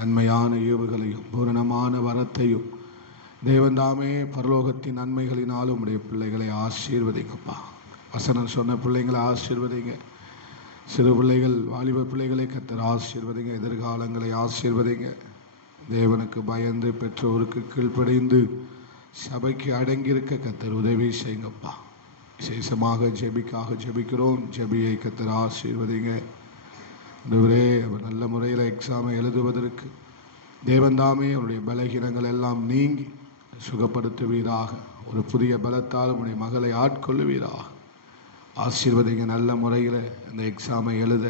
நன்மையான ஈவுகளையும் பூரணமான வரத்தையும் தேவன் தாமே பரலோகத்தின் நன்மைகளினாலும் உடைய பிள்ளைகளை ஆசீர்வதிங்கப்பா. வசனம் சொன்ன பிள்ளைங்களை ஆசீர்வதிங்க. சிறு பிள்ளைகள், வாலிப பிள்ளைகளை கர்த்தர் ஆசீர்வதிங்க. எதிர்காலங்களை ஆசீர்வதிங்க. தேவனுக்கு பயந்து பெற்றோருக்கு கீழ்ப்படிந்து சபைக்கு அடங்கியிருக்க கர்த்தர் உதவி செய்யுங்கப்பா. விசேஷமாக ஜெபிக்காக ஜெபிக்கிறோம். ஜெபியை கர்த்தர் ஆசீர்வதிங்க. ஆண்டவரே, அவர் நல்ல முறையில் எக்ஸாமை எழுதுவதற்கு தேவன்தாமே அவருடைய பலகீனங்கள் எல்லாம் நீங்கி சுகப்படுத்துவீராக. ஒரு புதிய பலத்தால் உடைய மகளை ஆட்கொள்ளுவீராக. ஆசீர்வதிங்க. நல்ல முறையில் அந்த எக்ஸாமை எழுத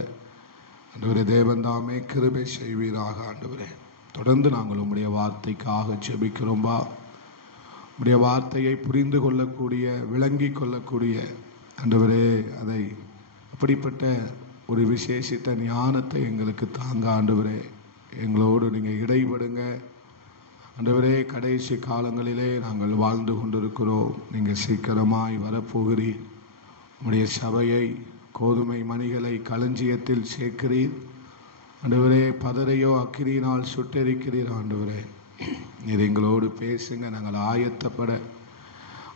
ஆண்டவரே தேவன்தாமே கிருபை செய்வீராக. ஆண்டவரே, தொடர்ந்து நாங்கள் உம்முடைய வார்த்தைக்காக ஜெபிக்கிறோம்பா. உம்முடைய வார்த்தையை புரிந்து கொள்ளக்கூடிய, விளங்கி கொள்ளக்கூடிய ஆண்டவரே, அதை அப்படிப்பட்ட ஒரு விசேஷித்த ஞானத்தை எங்களுக்கு தாங்க ஆண்டவரே. எங்களோடு நீங்கள் இடைபடுங்க ஆண்டவரே. கடைசி காலங்களிலே நாங்கள் வாழ்ந்து கொண்டிருக்கிறோம். நீங்கள் சீக்கிரமாய் வரப்போகிறீர். உம்முடைய சபையை, கோதுமை மணிகளை களஞ்சியத்தில் சேர்க்கிறீர் ஆண்டவரே. பதரையோ அக்கினியினால் சுட்டெரிக்கிறீர் ஆண்டவரே. நீர் எங்களோடு பேசுங்க. நாங்கள் ஆயத்தப்பட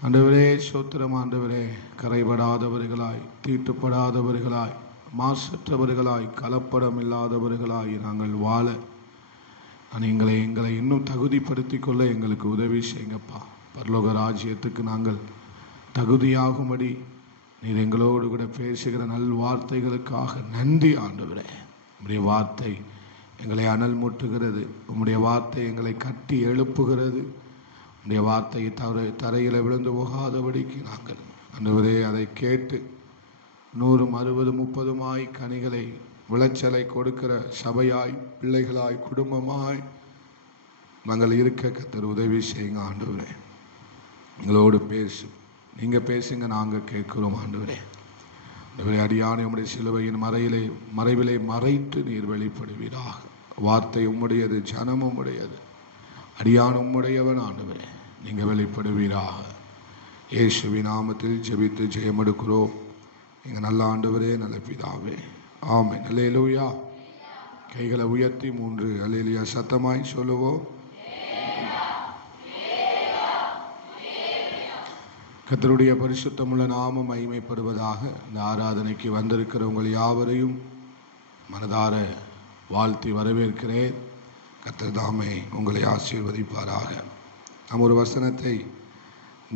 ஆண்டவரே ஸ்தோத்திரம் ஆண்டவரே. கரைபடாதவர்களாய், தீட்டுப்படாதவர்களாய், மாசற்றவர்களாய், கலப்படம் இல்லாதவர்களாய் நாங்கள் வாழ எங்களை இன்னும் தகுதிப்படுத்தி கொள்ள எங்களுக்கு உதவி செய்யுங்கப்பா. பரலோக ராஜ்யத்துக்கு நாங்கள் தகுதியாகும்படி நீர் எங்களோடு கூட பேசுகிற நல் வார்த்தைகளுக்காக நன்றி ஆண்டவரே. உம்முடைய வார்த்தை எங்களை அனல் மூட்டுகிறது. உம்முடைய வார்த்தை எங்களை கட்டி எழுப்புகிறது. உம்முடைய வார்த்தையை தரையில் விழுந்து போகாதபடிக்கு நாங்கள் ஆண்டவரே அதை கேட்டு 100, 60, 30 கனிகளை, விளைச்சலை கொடுக்கிற சபையாய், பிள்ளைகளாய், குடும்பமாய் நாங்கள் இருக்க கர்த்தர் உதவி செய்யுங்க ஆண்டவரே. எங்களோடு பேசும். நீங்கள் பேசுங்க, நாங்கள் கேட்குறோம் ஆண்டவரே. ஆண்டவரே, அடியானை உம்முடைய சிலுவையின் மறைவிலே மறைத்து நீர் வெளிப்படுவீராக. வார்த்தை உம்முடையது, ஜனம் உம்முடையது, அடியான் உம்முடையவன் ஆண்டவரே. நீங்கள் வெளிப்படுவீராக. இயேசுவின் நாமத்தில் ஜெபித்து ஜெயமெடுக்கிறோம் எங்கள் நல்ல ஆண்டவரே, நல்ல பிதாவே, ஆமென். அல்லேலூயா. கைகளை உயர்த்தி 3 அல்லேலூயா சத்தமாய் சொல்லுவோம். கர்த்தருடைய பரிசுத்தமுள்ள நாமம் மகிமைப்படுவதாக. இந்த ஆராதனைக்கு வந்திருக்கிற உங்கள் யாவரையும் மனதார வாழ்த்தி வரவேற்கிறேன். கர்த்தர் தாமே உங்களை ஆசீர்வதிப்பாராக. நாம் ஒரு வசனத்தை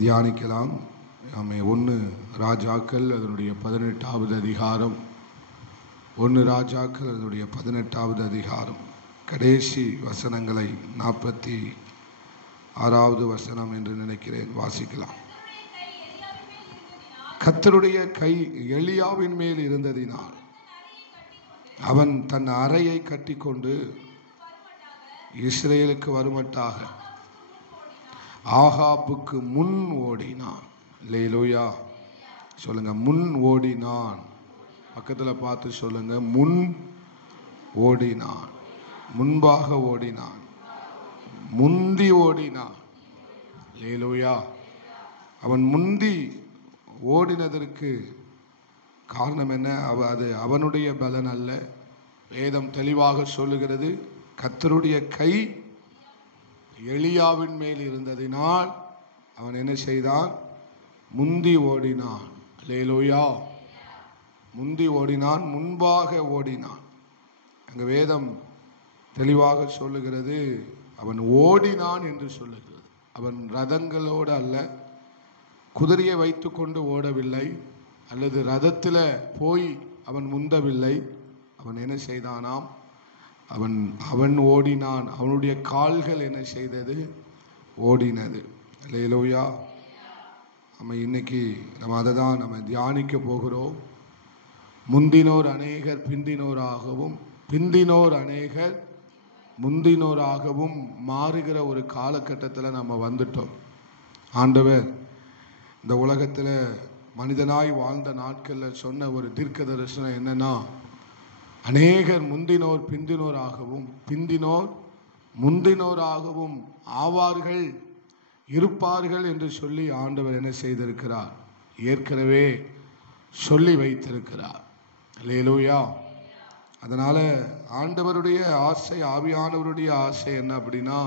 தியானிக்கலாம். ஆமே. 1 ராஜாக்கள் அதனுடைய 18வது அதிகாரம். 1 ராஜாக்கள் அதனுடைய 18வது அதிகாரம். கடைசி வசனங்களை 46வது வசனம் என்று நினைக்கிறேன். வாசிக்கலாம். கர்த்தருடைய கை எலியாவின் மேல் இருந்ததினால் அவன் தன் அறையை கட்டிக்கொண்டு இஸ்ரேலுக்கு வருமட்டாக ஆகாபுக்கு முன் ஓடினான். அல்லேலூயா சொல்லுங்க. முன் ஓடினான். பக்கத்தில் பார்த்து சொல்லுங்க. முன் ஓடினான். முன்பாக ஓடினான். முந்தி ஓடினான். அல்லேலூயா. அவன் முந்தி ஓடினதற்கு காரணம் என்ன? அது அவனுடைய பலன் அல்ல. வேதம் தெளிவாக சொல்லுகிறது, கர்த்தருடைய கை எலியாவின் மேல் இருந்ததினால் அவன் என்ன செய்தான்? முந்தி ஓடினான். அல்லேலூயா. முந்தி ஓடினான், முன்பாக ஓடினான். அங்கு வேதம் தெளிவாக சொல்லுகிறது, அவன் ஓடினான் என்று சொல்லுகிறது. அவன் ரதங்களோடு அல்ல, குதிரையை வைத்து கொண்டு ஓடவில்லை, அல்லது ரதத்தில் போய் அவன் முந்தவில்லை. அவன் என்ன செய்தானாம்? அவன் ஓடினான். அவனுடைய கால்கள் என்ன செய்தது? ஓடினது. அல்லேலூயா. நம்ம இன்னைக்கு அதை தான் நம்ம தியானிக்க போகிறோம். முந்தினோர் அநேகர் பிந்தினோராகவும், பிந்தினோர் அநேகர் முந்தினோராகவும் மாறுகிற ஒரு காலகட்டத்தில் நம்ம வந்துட்டோம். ஆண்டவர் இந்த உலகத்தில் மனிதனாய் வாழ்ந்த நாட்களில் சொன்ன ஒரு தீர்க்க தரிசனம் என்னன்னா, அநேகர் முந்தினோர் பிந்தினோராகவும், பிந்தினோர் முந்தினோராகவும் ஆவார்கள், இருப்பார்கள் என்று சொல்லி ஆண்டவர் என்ன செய்திருக்கிறார்? ஏற்கனவே சொல்லி வைத்திருக்கிறார். அல்லேலூயா. அதனால ஆண்டவருடைய ஆசை, ஆவியானவருடைய ஆசை என்ன அப்படின்னா,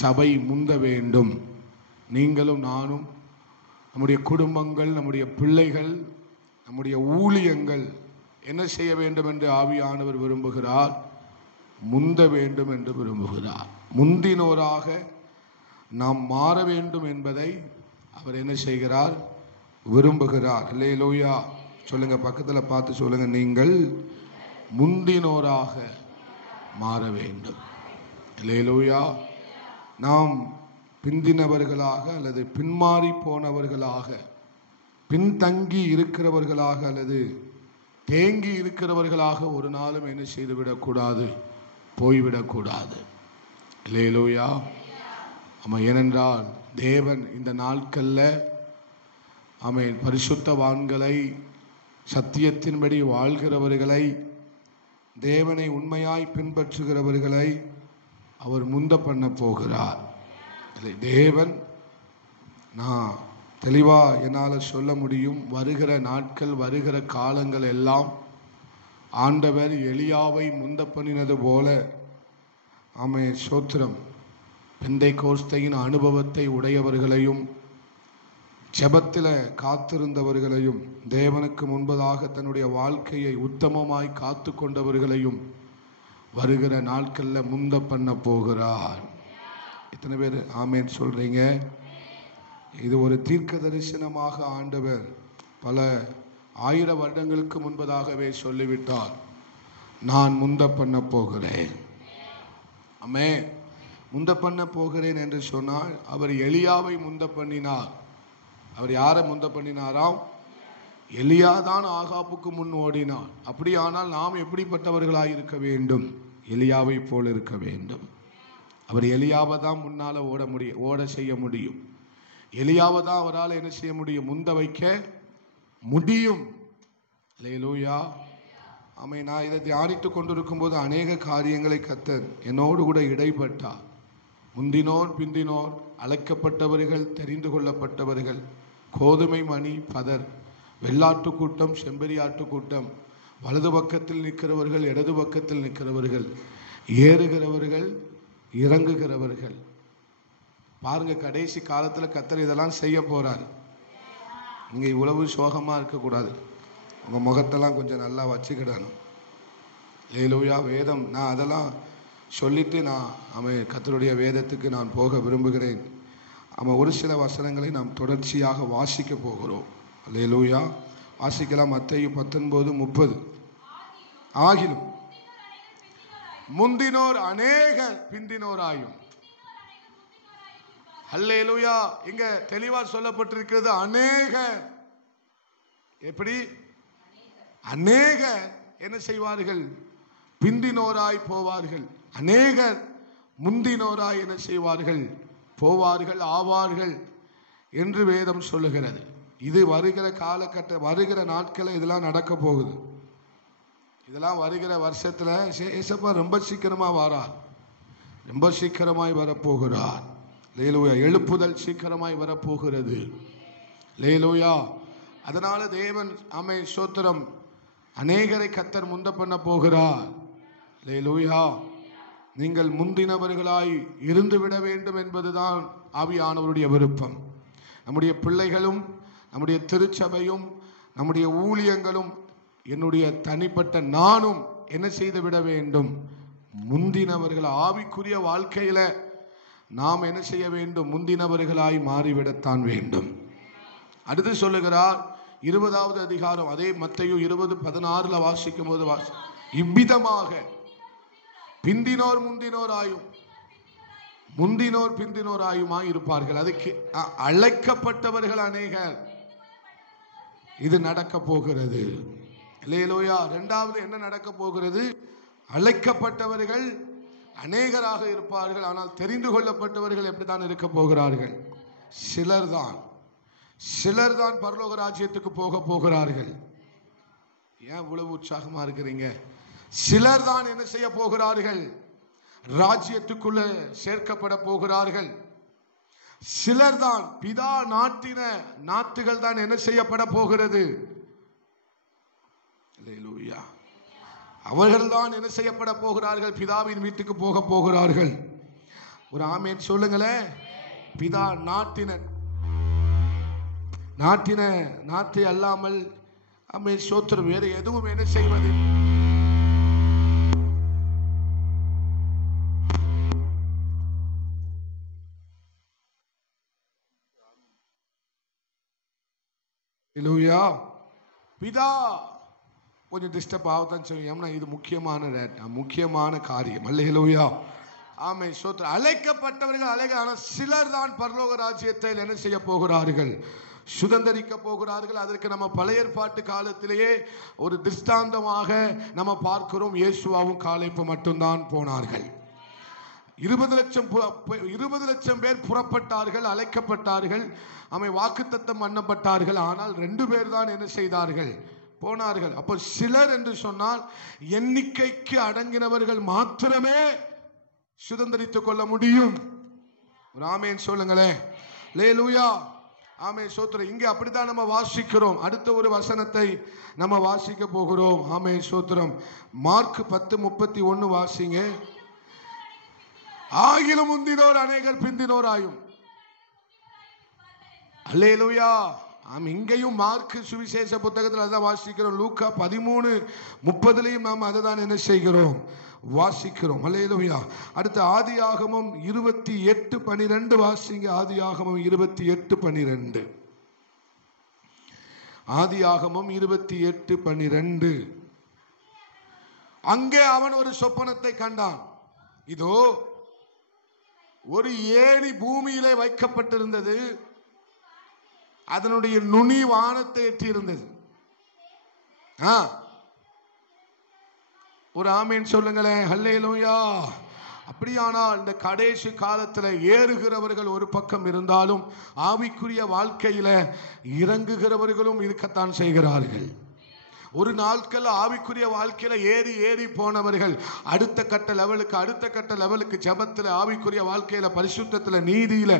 சபை முந்த வேண்டும். நீங்களும் நானும், நம்முடைய குடும்பங்கள், நம்முடைய பிள்ளைகள், நம்முடைய ஊழியங்கள் என்ன செய்ய வேண்டும் என்று ஆவியானவர் விரும்புகிறார்? முந்த வேண்டும் என்று விரும்புகிறார். முந்தினோராக நாம் மாற வேண்டும் என்பதை அவர் என்ன செய்கிறார்? விரும்புகிறார். அல்லேலூயா சொல்லுங்க, பக்கத்தில் பார்த்து சொல்லுங்க, நீங்கள் முந்தினோராக மாற வேண்டும். அல்லேலூயா. நாம் பிந்தினவர்களாக அல்லது பின்மாறி போனவர்களாக, பின்தங்கி இருக்கிறவர்களாக அல்லது தேங்கி இருக்கிறவர்களாக ஒரு நாளும் என்ன செய்துவிடக்கூடாது? போய்விடக்கூடாது. அல்லேலூயா. ஆமாம். ஏனென்றால் தேவன் இந்த நாட்களில் ஆமென் பரிசுத்தவான்களை, சத்தியத்தின்படி வாழ்கிறவர்களை, தேவனை உண்மையாய் பின்பற்றுகிறவர்களை அவர் முந்த பண்ண போகிறார். தேவன், நான் தெளிவாக என்னால் சொல்ல முடியும், வருகிற நாட்கள், வருகிற காலங்கள் எல்லாம் ஆண்டவர் எலியாவை முந்த பண்ணினது போல, ஆமென் ஸ்தோத்திரம், பெந்தைக்கோஸ்தையின் அனுபவத்தை உடையவர்களையும், ஜெபத்தில் காத்திருந்தவர்களையும், தேவனுக்கு முன்பதாக தன்னுடைய வாழ்க்கையை உத்தமமாய் காத்து கொண்டவர்களையும் வருகிற நாட்களில் முந்த பண்ண போகிறார். எத்தனை பேர் ஆமேன் சொல்றீங்க? இது ஒரு தீர்க்க தரிசனமாக ஆண்டவர் பல 1000 வருடங்களுக்கு முன்பதாகவே சொல்லிவிட்டார். நான் முந்த பண்ண போகிறேன். ஆமே. முந்த பண்ண போகிறேன் என்று சொன்னால், அவர் எலியாவை முந்த பண்ணினார். அவர் யாரை முந்த பண்ணினாராம்? எலியாதான் ஆகாப்புக்கு முன் ஓடினார். அப்படியானால் நாம் எப்படிப்பட்டவர்களாய் இருக்க வேண்டும்? எலியாவை போல் இருக்க வேண்டும். அவர் எலியாவை தான் முன்னால ஓட செய்ய முடியும். எலியாவை தான் அவரால் என்ன செய்ய முடியும்? முந்த வைக்க முடியும். அல்லேலூயா. ஆமே. நான் இதை தியானித்து கொண்டிருக்கும் போது அநேக காரியங்களை கர்த்தர் என்னோடு கூட இடைப்பட்டார். முந்தினோர் பிந்தினோர், அழைக்கப்பட்டவர்கள், தெரிந்து கொள்ளப்பட்டவர்கள், கோதுமை மணி பதர், வெள்ளாட்டு கூட்டம், செம்பெரியாட்டு கூட்டம், வலது பக்கத்தில் நிற்கிறவர்கள், இடது பக்கத்தில் நிற்கிறவர்கள், ஏறுகிறவர்கள், இறங்குகிறவர்கள். பாருங்க, கடைசி காலத்தில் கர்த்தர் இதெல்லாம் செய்ய போறார். நீங்க இவ்வளவு சோகமா இருக்கக்கூடாது. உங்க முகத்தெல்லாம் கொஞ்சம் நல்லா வச்சுக்கிடணும். அல்லேலூயா. வேதம், நான் அதெல்லாம் சொல்லிட்டு நான் கர்த்தருடைய வேதத்துக்கு நான் போக விரும்புகிறேன். ஒரு சில வசனங்களை நாம் தொடர்ச்சியாக வாசிக்க போகிறோம். அல்லேலூயா. வாசிக்கலாம். மத்தேயு 19:30. ஆகிலும் முந்தினோர் அநேகர் பிந்தினோராயும். அல்லேலூயா. இங்க தெளிவா சொல்லப்பட்டிருக்கிறது அநேகர். எப்படி? அநேகர் என்ன செய்வார்கள்? பிந்தினோராய் போவார்கள். அநேகர் முந்தினோராய் என்ன செய்வார்கள்? போவார்கள், ஆவார்கள் என்று வேதம் சொல்லுகிறது. இது வருகிற காலகட்ட, வருகிற நாட்களில் இதெல்லாம் நடக்க போகுது. இதெல்லாம் வருகிற வருஷத்துல ஏசப்பா ரொம்ப சீக்கிரமா வாரார். ரொம்ப சீக்கிரமாய் வரப்போகிறார். லேலூயா. எழுப்புதல் சீக்கிரமாய் வரப்போகிறது. லேலூயா. அதனால தேவன் ஆமே ஸ்தோத்திரம், அநேகரை கர்த்தர் முந்த பண்ண போகிறார். லேலூயா. நீங்கள் முந்தினவர்களாய் இருந்து விட வேண்டும் என்பதுதான் ஆவியானவருடைய விருப்பம். நம்முடைய பிள்ளைகளும், நம்முடைய திருச்சபையும், நம்முடைய ஊழியங்களும், என்னுடைய தனிப்பட்ட நானும் என்ன செய்து விட வேண்டும்? முந்தினவர்கள். ஆவிக்குரிய வாழ்க்கையில நாம் என்ன செய்ய வேண்டும்? முந்தினவர்களாய் மாறிவிடத்தான் வேண்டும். அடுத்து சொல்லுகிறார் 20வது அதிகாரம், அதே மத்தேயு 20:16 வாசிக்கும் போது, இவ்விதமாக பிந்தினோர் முந்தினோராயும் முந்தினோர் பிந்தினோராயுமாய் இருப்பார்கள். அதுக்கு அழைக்கப்பட்டவர்கள் அநேகர். இது நடக்க போகிறது. அல்லேலூயா. இரண்டாவது என்ன நடக்க போகிறது? அழைக்கப்பட்டவர்கள் அநேகராக இருப்பார்கள். ஆனால் தெரிந்து கொள்ளப்பட்டவர்கள் எப்படித்தான் இருக்க போகிறார்கள்? சிலர்தான் பரலோக ராஜ்யத்துக்கு போக போகிறார்கள். ஏன் இவ்வளவு உற்சாகமா இருக்கிறீங்க? சிலர் தான் என்ன செய்ய போகிறார்கள்? ராஜ்யத்துக்குள்ள சேர்க்கப்பட போகிறார்கள். சிலர் தான், பிதா நாட்டின நாட்டுகள் தான் என்ன செய்யப்பட போகிறது? அல்லேலூயா. அவர்கள்தான் என்ன செய்யப்பட போகிறார்கள்? பிதாவின் வீட்டுக்கு போக போகிறார்கள். ஒரு ஆமேன் சொல்லுங்களேன். பிதா நாட்டை அல்லாமல் ஆமென் ஸ்தோத்திரம் வேறு எதுவும் என்ன செய்வது? ஹல்லேலூயா. பிதா கொஞ்சம் டிஸ்டர்ப் ஆகத்தான் செய்யும். இது முக்கியமான காரியம். ஹல்லேலூயா. ஆமென் ஸ்தோத்திரம். அழைக்கப்பட்டவர்கள் ஆனால் சிலர் தான் பரலோக ராஜ்யத்தில் என்ன செய்ய போகிறார்கள்? சுதந்தரிக்க போகிறார்கள். அதற்கு நம்ம பழைய ஏற்பாட்டு காலத்திலேயே ஒரு திருஷ்டாந்தமாக நம்ம பார்க்கிறோம். இயேசுவாவும் காலேப்பு மட்டும்தான் போனார்கள். 20 லட்சம் பேர் புறப்பட்டார்கள், அழைக்கப்பட்டார்கள், வாக்குத்தத்தம் பண்ணப்பட்டார்கள். ஆனால் 2 பேர் தான் என்ன செய்தார்கள்? போனார்கள். அப்போ சிலர் என்று சொன்னால் எண்ணிக்கைக்கு அடங்கினவர்கள் மாத்திரமே சுதந்தரித்துக் கொள்ள முடியும். ஆமென் சொல்லுங்களேன். ஹல்லேலூயா. ஆமென் ஸ்தோத்திரம். இங்கே அப்படித்தான் நம்ம வாசிக்கிறோம். அடுத்த ஒரு வசனத்தை நம்ம வாசிக்க போகிறோம். ஆமென் ஸ்தோத்திரம். மார்க் 10:31 வாசிங்க. ஆகிலும் முந்தினோர் அநேகர் பிந்தினோர் ஆயும். அல்லேலூயா. இங்கேயும் மார்க் சுவிசேஷ புத்தகத்தில் அதான் வாசிக்கிறோம். லூக்கா 13:30 நாம் அதை தான் என்ன செய்கிறோம்? வாசிக்கிறோம். அல்லேலூயா. அடுத்து ஆதியாகமம் 28:12 வாசிங்க. ஆதியாகமம் 28:12. ஆதியாகமம் 28:12. அங்கே அவன் ஒரு சொப்பனத்தை கண்டான். இதோ ஒரு ஏணி பூமியிலே வைக்கப்பட்டிருந்தது, அதனுடைய நுனி வானத்தை எட்டி இருந்தது. ஒரு ஆமேன் சொல்லுங்களேன். ஹல்லேலூயா. அப்படியானால் இந்த கடைசி காலத்தில் ஏறுகிறவர்கள் ஒரு பக்கம் இருந்தாலும் ஆவிக்குரிய வாழ்க்கையில இறங்குகிறவர்களும் இருக்கத்தான் செய்கிறார்கள். ஒரு நாட்கள் ஆவிக்குரிய வாழ்க்கையில ஏறி போனவர்கள் அடுத்த கட்ட லெவலுக்கு ஜெபத்தில், ஆவிக்குரிய வாழ்க்கையில, பரிசுத்தத்துல, நீதியில,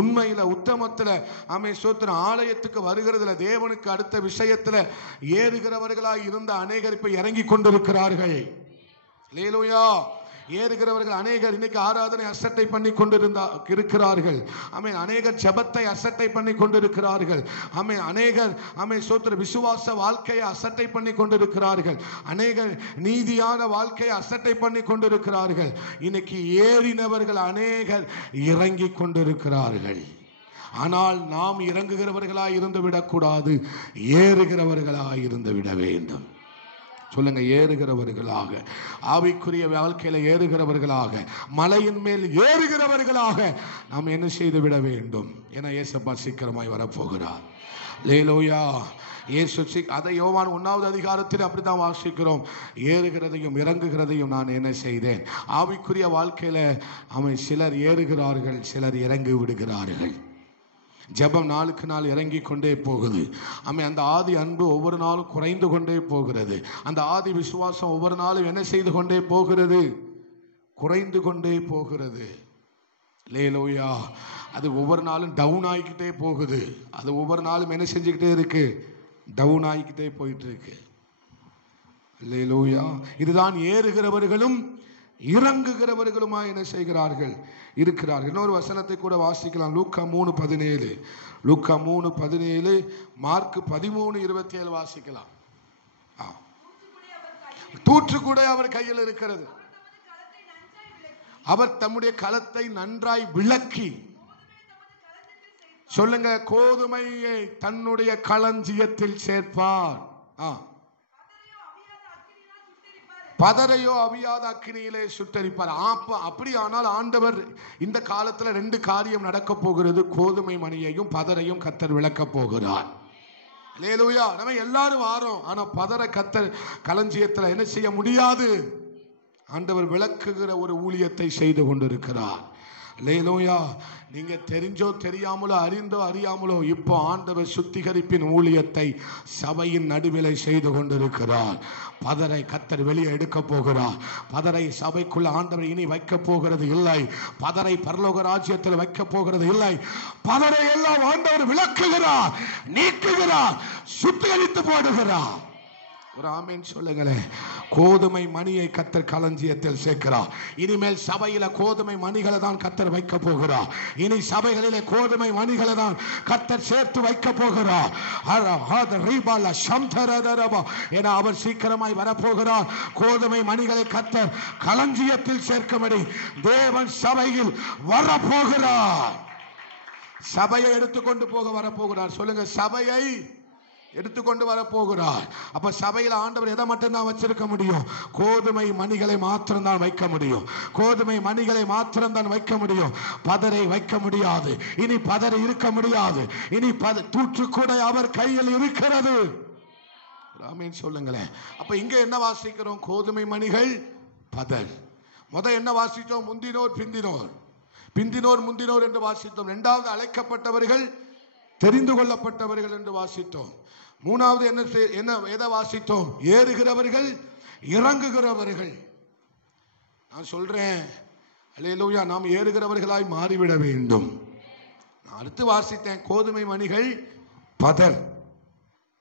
உண்மையில, உத்தமத்துல, ஆமென் ஸ்தோத்திரம், ஆலயத்துக்கு வருகிறதுல, தேவனுக்கு அடுத்த விஷயத்துல ஏறுகிறவர்களாய் இருந்த அநேகர் இப்ப இறங்கி கொண்டிருக்கிறார்கள். ஹல்லேலூயா. ஏறுகிறவர்கள் அநேகர் இன்னைக்கு ஆராதனை அசட்டை பண்ணி கொண்டிருக்கிறார்கள். ஆமென். அநேகர் ஜெபத்தை அசட்டை பண்ணி கொண்டிருக்கிறார்கள். ஆமென். அநேகர் ஆமென் ஸ்தோத்திர விசுவாச வாழ்க்கையை அசட்டை பண்ணி கொண்டிருக்கிறார்கள். அநேகர் நீதியான வாழ்க்கையை அசட்டை பண்ணி கொண்டிருக்கிறார்கள். இன்னைக்கு ஏறினவர்கள் அநேகர் இறங்கி கொண்டிருக்கிறார்கள். ஆனால் நாம் இறங்குகிறவர்களாய் இருந்து விடக்கூடாது, ஏறுகிறவர்களாய் இருந்து விட வேண்டும். சொல்லுங்க. ஏறுகிறவர்களாக, ஆவிக்குரிய வாழ்க்கையில ஏறுகிறவர்களாக, மலையின் மேல் ஏறுகிறவர்களாக நாம் என்ன செய்து விட வேண்டும்? என இயேசப்பா சீக்கிரமாய் வரப்போகிறார். ஹல்லேலூயா. இயேசு அதை யோவான் 1வது அதிகாரத்தில் அப்படித்தான் வாசிக்கிறோம். ஏறுகிறதையும் இறங்குகிறதையும் நான் என்ன செய்தேன்? ஆவிக்குரிய வாழ்க்கையில அவன் சிலர் ஏறுகிறார்கள், சிலர் இறங்கி விடுகிறார்கள். ஜெபம் நாளுக்கு நாள் இறங்கி கொண்டே போகுது. அந்த ஆதி அன்பு ஒவ்வொரு நாளும் குறைந்து கொண்டே போகிறது. அந்த ஆதி விசுவாசம் ஒவ்வொரு நாளும் என்ன செய்து கொண்டே போகிறது? குறைந்து கொண்டே போகிறது. ஹல்லேலூயா. அது ஒவ்வொரு நாளும் டவுன் ஆகிக்கிட்டே போகுது. அது ஒவ்வொரு நாளும் என்ன செஞ்சுக்கிட்டே இருக்கு? டவுன் ஆகிக்கிட்டே போயிட்டு இருக்கு. ஹல்லேலூயா. இதுதான் ஏறுகிறவர்களும் இறங்குகிறவர்களுமா என்ன செய்கிறார்கள்? இருக்கிறார்கள். இன்னொரு வசனத்தை கூட வாசிக்கலாம். லூக்கா 3:17. லூக்கா 3:17. மார்க் 13:27 வாசிக்கலாம். தூற்று கூட அவர் கையில் இருக்கிறது. அவர் தம்முடைய களத்தை நன்றாய் விளக்கி, சொல்லுங்க, கோதுமையை தன்னுடைய களஞ்சியத்தில் சேர்ப்பார். பதரையோ அவியாத அக்கினியிலே சுட்டரிப்பார். அப்படியானால் ஆண்டவர் இந்த காலத்துல 2 காரியம் நடக்க போகிறது. கோதுமை மணியையும் பதரையும் கர்த்தர் விளக்க போகிறார். ஹல்லேலூயா. நம்ம எல்லாரும் வாரோம், ஆனா பதரை கர்த்தர் களஞ்சியத்துல என்ன செய்ய முடியாது. ஆண்டவர் விளக்குகிற ஒரு ஊழியத்தை செய்து கொண்டிருக்கிறார். ஹல்லேலூயா. நீங்க தெரிஞ்சோ தெரியாமலோ, அறிந்தோ அறியாமலோ, இப்போ ஆண்டவர் சுத்திகரிப்பின் ஊழியத்தை சபையின் நடுவிலே செய்து கொண்டிருக்கிறார். பதரை கர்த்தர் வெளியே எடுக்க போகிறார். பதரை சபைக்குள்ள ஆண்டவர் இனி வைக்க போகிறது இல்லை. பதரை பரலோக ராஜ்யத்தில் வைக்க போகிறது இல்லை. பதரை எல்லாம் ஆண்டவர் விளக்குகிறார், நீக்குகிறார், சுத்திகரித்து போடுகிறார். ஒரு ஆமென் சொல்லுங்களேன். கோதுமை மணியை கர்த்தர் களஞ்சியத்தில் சேர்க்கிறார். இனிமேல் சபையில கோதுமை மணிகளை தான் கர்த்தர் வைக்க போகிறார். இனி சபைகளிலே கோதுமை மணிகளை தான் கர்த்தர் சேர்த்து வைக்க போகிறார். என அவர் சீக்கிரமாய் வரப்போகிறார். கோதுமை மணிகளை கர்த்தர் களஞ்சியத்தில் சேர்க்கும்படி தேவன் சபையில் வரப்போகிறார். சபையை எடுத்துக்கொண்டு போக வரப்போகிறார். சொல்லுங்க, சபையை எடுத்துக்கொண்டு வரப்போகிறார். அப்ப சபையில் ஆண்டவர் எதை மட்டும்தான் வச்சிருக்க முடியும்? கோதுமை மணிகளை மாத்திரம் தான் வைக்க முடியும். கோதுமை மணிகளை மாத்திரம் தான் வைக்க முடியும். பதரை வைக்க முடியாது. இனி பதரை இருக்க முடியாது. இனி தூற்று கூட அவர் கையில் இருக்கிறது. ஆமென் சொல்லுங்களேன். அப்ப இங்க என்ன வாசிக்கிறோம்? கோதுமை மணிகள், பதர். என்ன வாசித்தோம்? முந்தினோர் பிந்தினோர், பிந்தினோர் முந்தினோர் என்று வாசித்தோம். இரண்டாவது அழைக்கப்பட்டவர்கள், தெரிந்து கொள்ளப்பட்டவர்கள் என்று வாசித்தோம். மூணாவது என்ன எதை வாசித்தோம்? ஏறுகிறவர்கள், இறங்குகிறவர்கள். நான் சொல்றேன், அல்லேலூயா, நாம் ஏறுகிறவர்களாய் மாறிவிட வேண்டும். நான் அடுத்து வாசித்தேன் கோதுமை மணிகள், பதர்.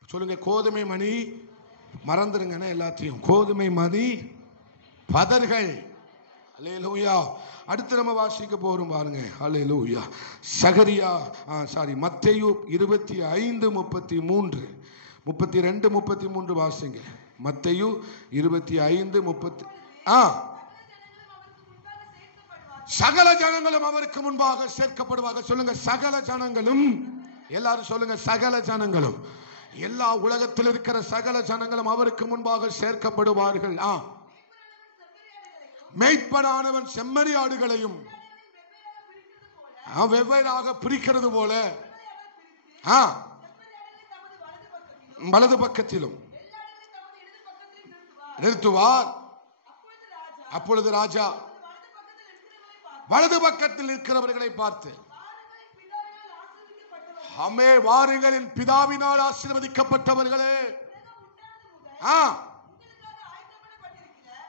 சொல்லுங்க, கோதுமை மணி மறந்துருங்க எல்லாத்தையும். கோதுமை மணி, பதர்கள். அல்லேலூயா. அடுத்து நம்ம வாசிக்க போறோம் பாருங்க. அல்லேலூயா. சகரியா மத்தேயு 25:33 32 33 வாசிங்க. மத்தேயு 25:30. சகல ஜனங்களும் அவருக்கு முன்பாக சேர்க்கப்படுவார்கள். சொல்லுங்க, சகல ஜனங்களும். எல்லாரும் சொல்லுங்க, சகல ஜனங்களும். எல்லா உலகத்தில் இருக்கிற சகல ஜனங்களும் அவருக்கு முன்பாக சேர்க்கப்படுவார்கள். மேய்ப்பனானவன் செம்மறியாடுகளையும் வெவ்வேறாக பிரிக்கிறது போல வலது பக்கத்திலும் நிறுத்துவார். அப்பொழுது ராஜா வலது பக்கத்தில் இருக்கிறவர்களை பார்த்து, அமே வாருங்களின் பிதாவினால் ஆசீர்வதிக்கப்பட்டவர்களே.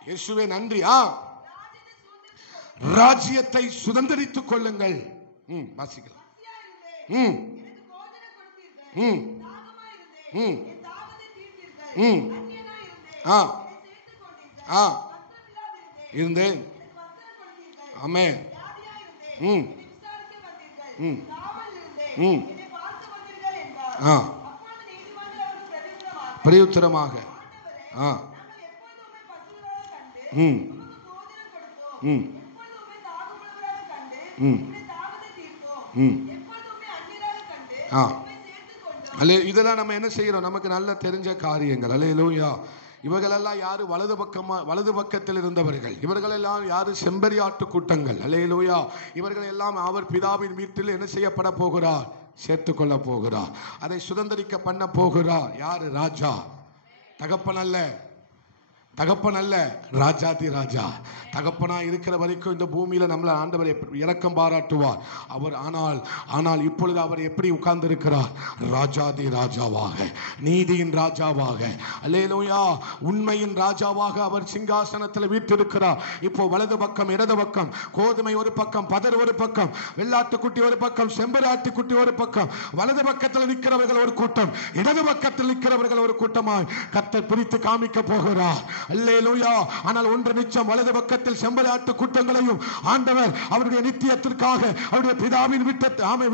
இயேசுவே நன்றி. ராஜ்யத்தை சுதந்திரித்துக் கொள்ளுங்கள். வாசிக்கலாம். இருந்தேன். ஆமென். பிரயுத்தரமாக இதெல்லாம் நம்ம என்ன செய்யறோம்? நமக்கு நல்ல தெரிஞ்ச காரியங்கள். அல்லேலூயா. இவர்களெல்லாம் யாரு? வலது பக்கத்தில் இருந்தவர்கள். இவர்களெல்லாம் யாரு? செம்பரியாட்டு கூட்டங்கள். அல்லேலூயா. இவர்கள் எல்லாம் அவர் பிதாவின் வீட்டில் என்ன செய்யப்பட போகிறார்? சேர்த்துக்கொள்ள போகிறார். அதை சுதந்திரிக்க பண்ண போகிறார். யாரு? ராஜா. தகப்பன் அல்ல, தகப்பன் அல்ல, ராஜாதி ராஜா. தகப்பனா இருக்கிற வரைக்கும் இந்த பூமியில நம்மள ஆண்டவர் இரக்கம் பாராட்டுவார் அவர். ஆனால் இப்பொழுது அவர் எப்படி உட்கார்ந்து இருக்கிறார்? ராஜாதி ராஜாவாக, நீதியின் ராஜாவாக, அல்லேலூயா, உண்மையின் ராஜாவாக அவர் சிங்காசனத்தில் வீற்றிருக்கிறார். இப்போ வலது பக்கம், இடது பக்கம், கோதுமை ஒரு பக்கம், பதர் ஒரு பக்கம், வெள்ளாட்டுக்குட்டி ஒரு பக்கம், செம்பராட்டுக்குட்டி ஒரு பக்கம். வலது பக்கத்தில் நிற்கிறவர்கள் ஒரு கூட்டம், இடது பக்கத்தில் நிற்கிறவர்கள் ஒரு கூட்டமாய் கர்த்தர் பிரித்து காமிக்க போகிறார். அல்லேலூயா. ஆனால் ஒன்று நிச்சயம், வலது பக்கத்தில் செம்பராட்டு கூட்டங்களையும் ஆண்டவர் அவருடைய நித்தியத்திற்காக, அவருடைய பிதாவின்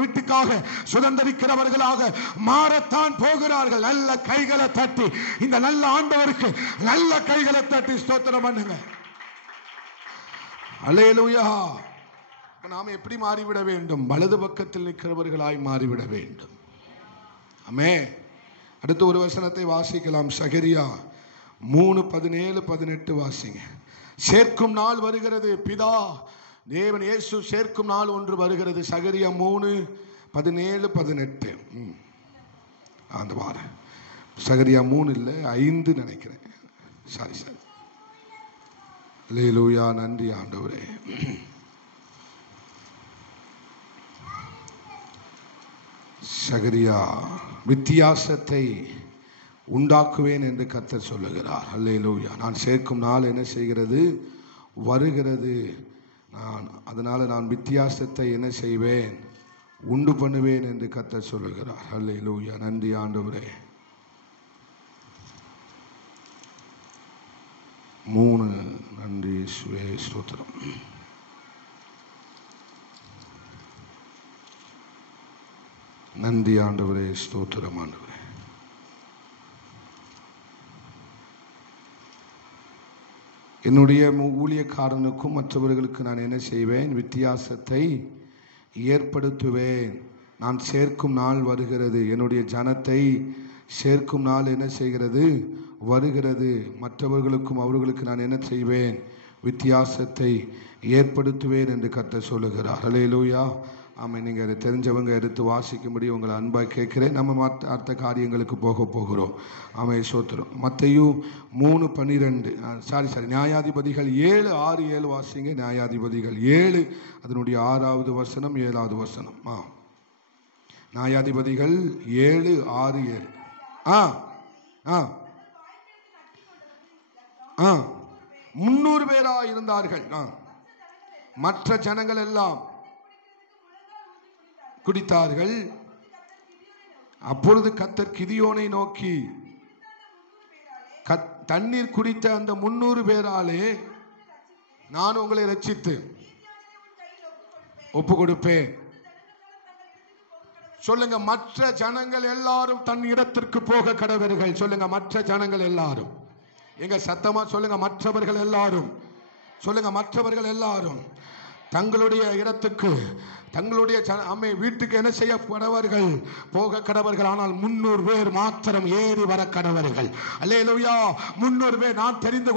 வீட்டுக்காக சுதந்திரிக்கிறவர்களாக மாறத்தான் போகிறார்கள். நல்ல கைகளை தட்டி, இந்த நல்ல ஆண்டவருக்கு நல்ல கைகளை தட்டி ஸ்தோத்திரம் பண்ணுங்க. அல்லேலூயா. நாம் எப்படி மாறிவிட வேண்டும்? வலது பக்கத்தில் நிற்கிறவர்களாய் மாறிவிட வேண்டும். ஆமென். அடுத்த ஒரு வசனத்தை வாசிக்கலாம். சகரியா 3:17-18 வாசிங்க. சேர்க்கும் நாள் வருகிறது. பிதா தேவன் இயேசு சேர்க்கும் நாள் ஒன்று வருகிறது. சகரியா 3:17-18. அந்த வார சகரியா 3 இல்ல 5 நினைக்கிறேன். சாரி. அல்லேலூயா. நன்றி ஆண்டவரே. சகரியா, வித்தியாசத்தை உண்டாக்குவேன் என்று கர்த்தர் சொல்லுகிறார். அல்லேலூயா. நான் சேர்க்கும் நாள் என்ன செய்கிறது? வருகிறது. அதனால நான் வித்தியாசத்தை என்ன செய்வேன்? உண்டு பண்ணுவேன் என்று கர்த்தர் சொல்லுகிறார். அல்லேலூயா. நன்றி ஆண்டவரே. 3. நன்றி ஸ்தோத்திரம். நன்றி ஆண்டவரே, ஸ்தோத்திரம் ஆண்டவரே. என்னுடைய ஊழியக்காரனுக்கும் மற்றவர்களுக்கு நான் என்ன செய்வேன்? வித்தியாசத்தை ஏற்படுத்துவேன். நான் சேர்க்கும் நாள் வருகிறது. என்னுடைய ஜனத்தை சேர்க்கும் நாள் என்ன செய்கிறது? வருகிறது. மற்றவர்களுக்கும் அவர்களுக்கு நான் என்ன செய்வேன்? வித்தியாசத்தை ஏற்படுத்துவேன் என்று கர்த்தர் சொல்லுகிறார். ஹல்லேலூயா. ஆமாம், நீங்கள் அதை தெரிஞ்சவங்க எடுத்து வாசிக்கும்படி உங்களை அன்பாக கேட்குறேன். நம்ம அடுத்த காரியங்களுக்கு போகிறோம். ஆமாம், ஸ்தோத்திரம். மத்தேயு 3:12 சாரி நியாயாதிபதிகள் 7:6-7 வாசிங்க. நியாயாதிபதிகள் 7 அதனுடைய 6வது வசனம் 7வது வசனம். நியாயாதிபதிகள் 7:6-7. 300 பேரா இருந்தார்கள். மற்ற ஜனங்கள் எல்லாம் குடித்தார்கள். அப்பொழுது கர்த்தர் கிதியோனை நோக்கி, தண்ணீர் குடித்த அந்த 300 பேராலே நான் உங்களை ரட்சித்து ஒப்பு கொடுப்பேன். சொல்லுங்க, மற்ற ஜனங்கள் எல்லாரும் தன் இடத்திற்கு போக கடவர்கள். சொல்லுங்க, மற்ற ஜனங்கள் எல்லாரும். எங்க சத்தமா சொல்லுங்க, மற்றவர்கள் எல்லாரும். சொல்லுங்க, மற்றவர்கள் எல்லாரும் தங்களுடைய இடத்துக்கு, தங்களுடைய வீட்டுக்கு என்ன செய்ய கடவர்கள்? போக கடவர்கள். ஆனால் 300 பேர் மாத்திரம் ஏறி வர கடவர்கள். அல்லேலூயா. 300 பேர் நான் தெரிந்து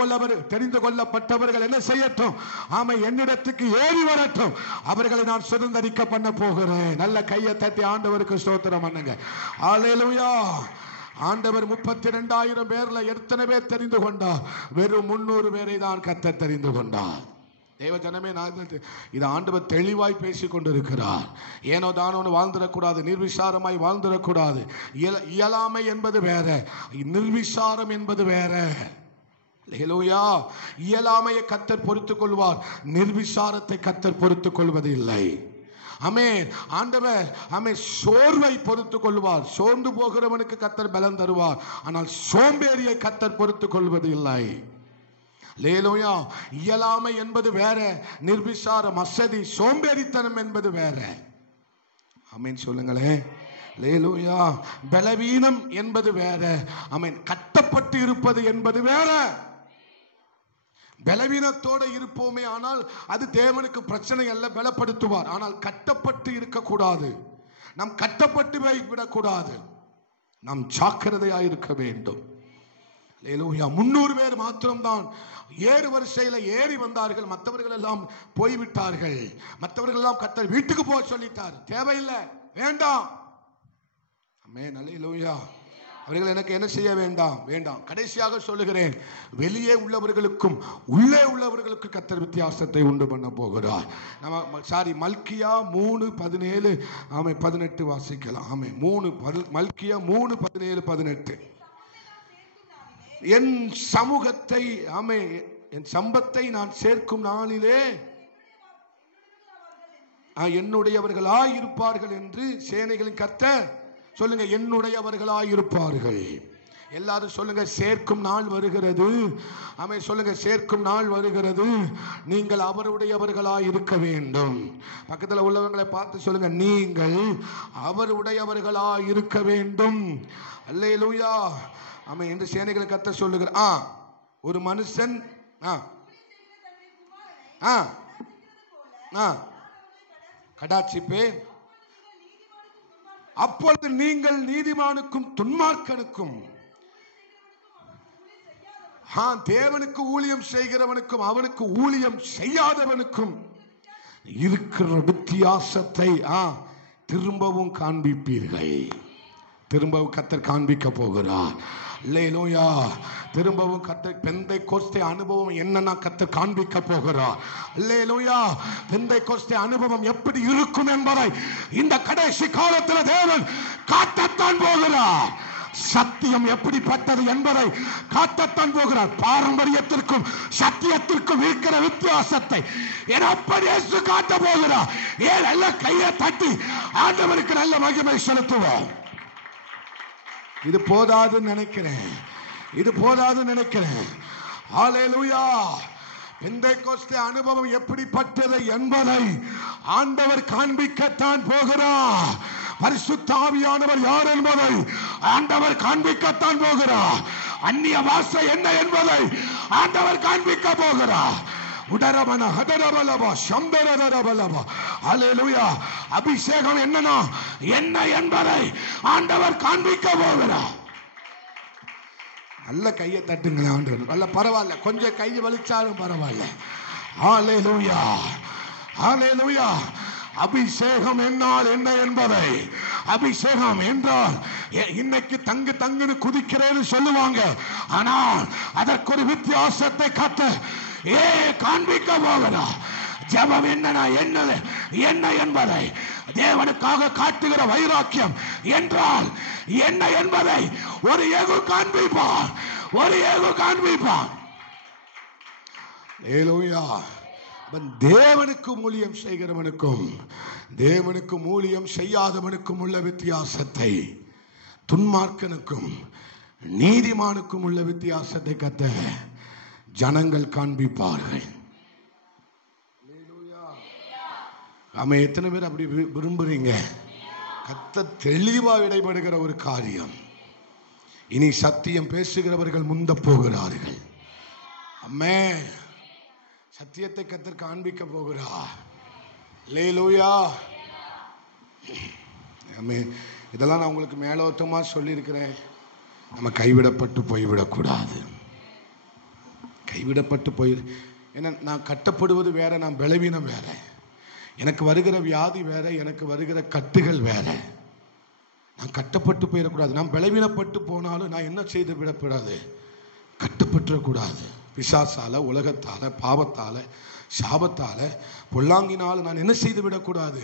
கொள்ளப்பட்டவர்கள் என்ன செய்யட்டும்? என்னிடத்துக்கு ஏறி வரட்டும். அவர்களை நான் சுதந்தரிக்க பண்ண போகிறேன். நல்ல கையை தட்டி ஆண்டவருக்கு ஸ்தோத்திரம் பண்ணுங்க. அல்லேலூயா. ஆண்டவர் 32,000 பேர்ல எத்தனை பேர் தெரிந்து கொண்டார்? வெறும் 300 பேரை தான் கர்த்தர் தெரிந்து கொண்டார். தேவ ஜனமே, இது ஆண்டவர் தெளிவாய் பேசிக் கொண்டிருக்கிறார். ஏனோ தானோன்னு வாழ்ந்துடக்கூடாது, நிர்விசாரமாய் வாழ்ந்துடக்கூடாது. இயலாமை என்பது வேற, நிர்விசாரம் என்பது வேற. ஹல்லேலூயா. இயலாமையை கர்த்தர் பொறுத்துக் கொள்வார், நிர்விசாரத்தை கர்த்தர் பொறுத்துக் கொள்வது இல்லை. ஆமென். ஆண்டவர் சோர்வை பொறுத்துக் கொள்வார். சோர்ந்து போகிறவனுக்கு கர்த்தர் பலன் தருவார். ஆனால் சோம்பேறியை கர்த்தர் பொறுத்துக் கொள்வது இல்லை. ஹல்லேலூயா. இயலாமை என்பது வேற, நிர்விசாரம், அசதி, சோம்பேறித்தனம் என்பது வேற. ஆமென் சொல்லுங்களேன். ஹல்லேலூயா. பலவீனம் என்பது வேற. ஆமென். கட்டப்பட்டு இருப்பது என்பது வேற. பலவீனத்தோடு இருப்போமே ஆனால் அது தேவனுக்கு பிரச்சனை அல்ல, பலப்படுத்துவார். ஆனால் கட்டப்பட்டு இருக்கக்கூடாது. நாம் கட்டப்பட்டு விடக்கூடாது. நாம் ஜாக்கிரதையாக இருக்க வேண்டும். 300 பேர் மாத்திரம்தான் ஏறு வரிசையில் ஏறி வந்தார்கள். மற்றவர்கள் எல்லாம் போய்விட்டார்கள். மற்றவர்கள் எல்லாம் கர்த்தர் வீட்டுக்கு போக சொல்லிட்டார். தேவையில்லை, வேண்டாம். ஆமென். அல்லேலூயா. அவர்கள் எனக்கு என்ன செய்ய வேண்டாம். கடைசியாக சொல்லுகிறேன், வெளியே உள்ளவர்களுக்கும் உள்ளே உள்ளவர்களுக்கு கர்த்தர் வித்தியாசத்தை உண்டு பண்ண போகிறார். மல்கியா 3:17 18 வாசிக்கலாம். மல்கியா 3:17-18. என் சமூகத்தை என் சம்பத்தை நான் சேர்க்கும் நாளிலே என்னுடையவர்களாய் இருப்பார்கள் என்று சேனைகளின் கர்த்தர் சொல்லுங்க. என்னுடையவர்களாய் இருப்பார்கள். எல்லாரும் சொல்லுங்க, சேர்க்கும் நாள் வருகிறது. சொல்லுங்க, சேர்க்கும் நாள் வருகிறது. நீங்கள் அவருடையவர்களாய் இருக்க வேண்டும். பக்கத்தில் உள்ளவங்களை பார்த்து சொல்லுங்க, நீங்கள் அவருடையவர்களாய் இருக்க வேண்டும். அல்லேலூயா. என்று சேனைகளை கர்த்தர் சொல்லுகிறார். ஒரு மனுஷன் கடாட்சிப்பேன், அப்பொழுது நீங்கள் நீதிமானுக்கும் துன்மார்க்கனுக்கும், தேவனுக்கு ஊழியம் செய்கிறவனுக்கும் அவனுக்கு ஊழியம் செய்யாதவனுக்கும் இருக்கிற வித்தியாசத்தை திரும்பவும் காண்பிப்பீர்கள். திரும்பவும் கர்த்தர் காண்பிக்க போகிறார். அல்லேலூயா. திரும்பவும் கர்த்தர் பெந்தைக்கோஸ்தே அனுபவம் என்னன்னா கர்த்தர் காண்பிக்க போகிறார். அல்லேலூயா. பெந்தைக்கோஸ்தே அனுபவம் எப்படி இருக்கும் என்பதை இந்த கடைசி காலத்தில் தேவன் காட்டத்தான் போகிறார். சத்தியம் எப்படிப்பட்டது என்பதை காட்டத்தான் போகிறார். பாரம்பரியத்திற்கும் சத்தியத்திற்கும் இருக்கிற வித்தியாசத்தை எப்படி காட்ட போகிறார். ஏன் நல்ல கையை தட்டி ஆண்டவருக்கு நல்ல மகிமை செலுத்துவோம். இது போதாதுன்னு நினைக்கிறேன். ஹல்லேலூயா. பெந்தேகோஸ்தே அனுபவம் எப்படிப்பட்டது என்பதை ஆண்டவர் காண்பிக்கத்தான் போகிறார். பரிசுத்த ஆவியானவர் யார் என்பதை ஆண்டவர் காண்பிக்கத்தான் போகிறார். அந்நிய பாஷை என்ன என்பதை ஆண்டவர் காண்பிக்க போகிறார். உடரபன ஹதரபலபா சம்பரதரபலபா. ஹல்லேலூயா. அபிஷேகம் என்னன்னா என்ன என்பதை ஆண்டவர் காண்பிக்க போகிறார். நல்ல கையை தட்டுங்களேன் ஆண்டவர். நல்ல பரவாயில்ல, கொஞ்சம் கை வலிச்சாலும் பரவாயில்ல. ஹல்லேலூயா, ஹல்லேலூயா. அபிஷேகம் என்னால் என்ன என்பதை, அபிஷேகம் என்றால் இன்னைக்கு தங்கு தங்குன்னு குதிக்கிறேன்னு சொல்லுவாங்க. ஆனால் அதற்கு ஒரு வித்தியாசத்தை கர்த்தர் காண்பிக்க போகிறார். ஜெபம் என்னன்னா என்ன என்பதை, தேவனுக்காக காட்டுகிற வைராக்கியம் என்றால் என்ன என்பதை ஒரு ஏகு காண்பிப்பார், ஒரு ஏகு காண்பிப்பார். ஹல்லேலூயா. தேவனுக்கு ஊழியம் செய்கிறவனுக்கும் தேவனுக்கு ஊழியம் செய்யாதவனுக்கும் உள்ள வித்தியாசத்தை, துன்மார்க்கனுக்கும் நீதிமானுக்கும் உள்ள வித்தியாசத்தை கர்த்தர் ஜனங்கள் காண்பிப்பார்கள். ஆமா, எத்தனை பேர் அப்படி விரும்புறீங்க? கர்த்தர் தெளிவா இடைபடுகிற ஒரு காரியம். இனி சத்தியம் பேசுகிறவர்கள் முந்த போகிறார்கள். அம்மே, சத்தியத்தை கர்த்தர் காண்பிக்க போகிறார். அல்லேலூயா. ஆமே, இதெல்லாம் நான் உங்களுக்கு மேலோட்டமா சொல்லியிருக்கிறேன். நம்ம கைவிடப்பட்டு போய்விடக்கூடாது. கைவிடப்பட்டு போய், ஏன்னா நான் கட்டப்படுவது வேற, நான் பலவீனம் வேற, எனக்கு வருகிற வியாதி வேற, எனக்கு வருகிற கட்டுகள் வேற. நான் கட்டப்பட்டு போயிடக்கூடாது. நான் பலவீனப்பட்டு போனாலும் நான் என்ன செய்து விடக்கூடாது? கட்டப்பட்டுறக்கூடாது. பிசாசால, உலகத்தால, பாவத்தால, சாபத்தால, பொல்லாங்கினால நான் என்ன செய்து விடக்கூடாது?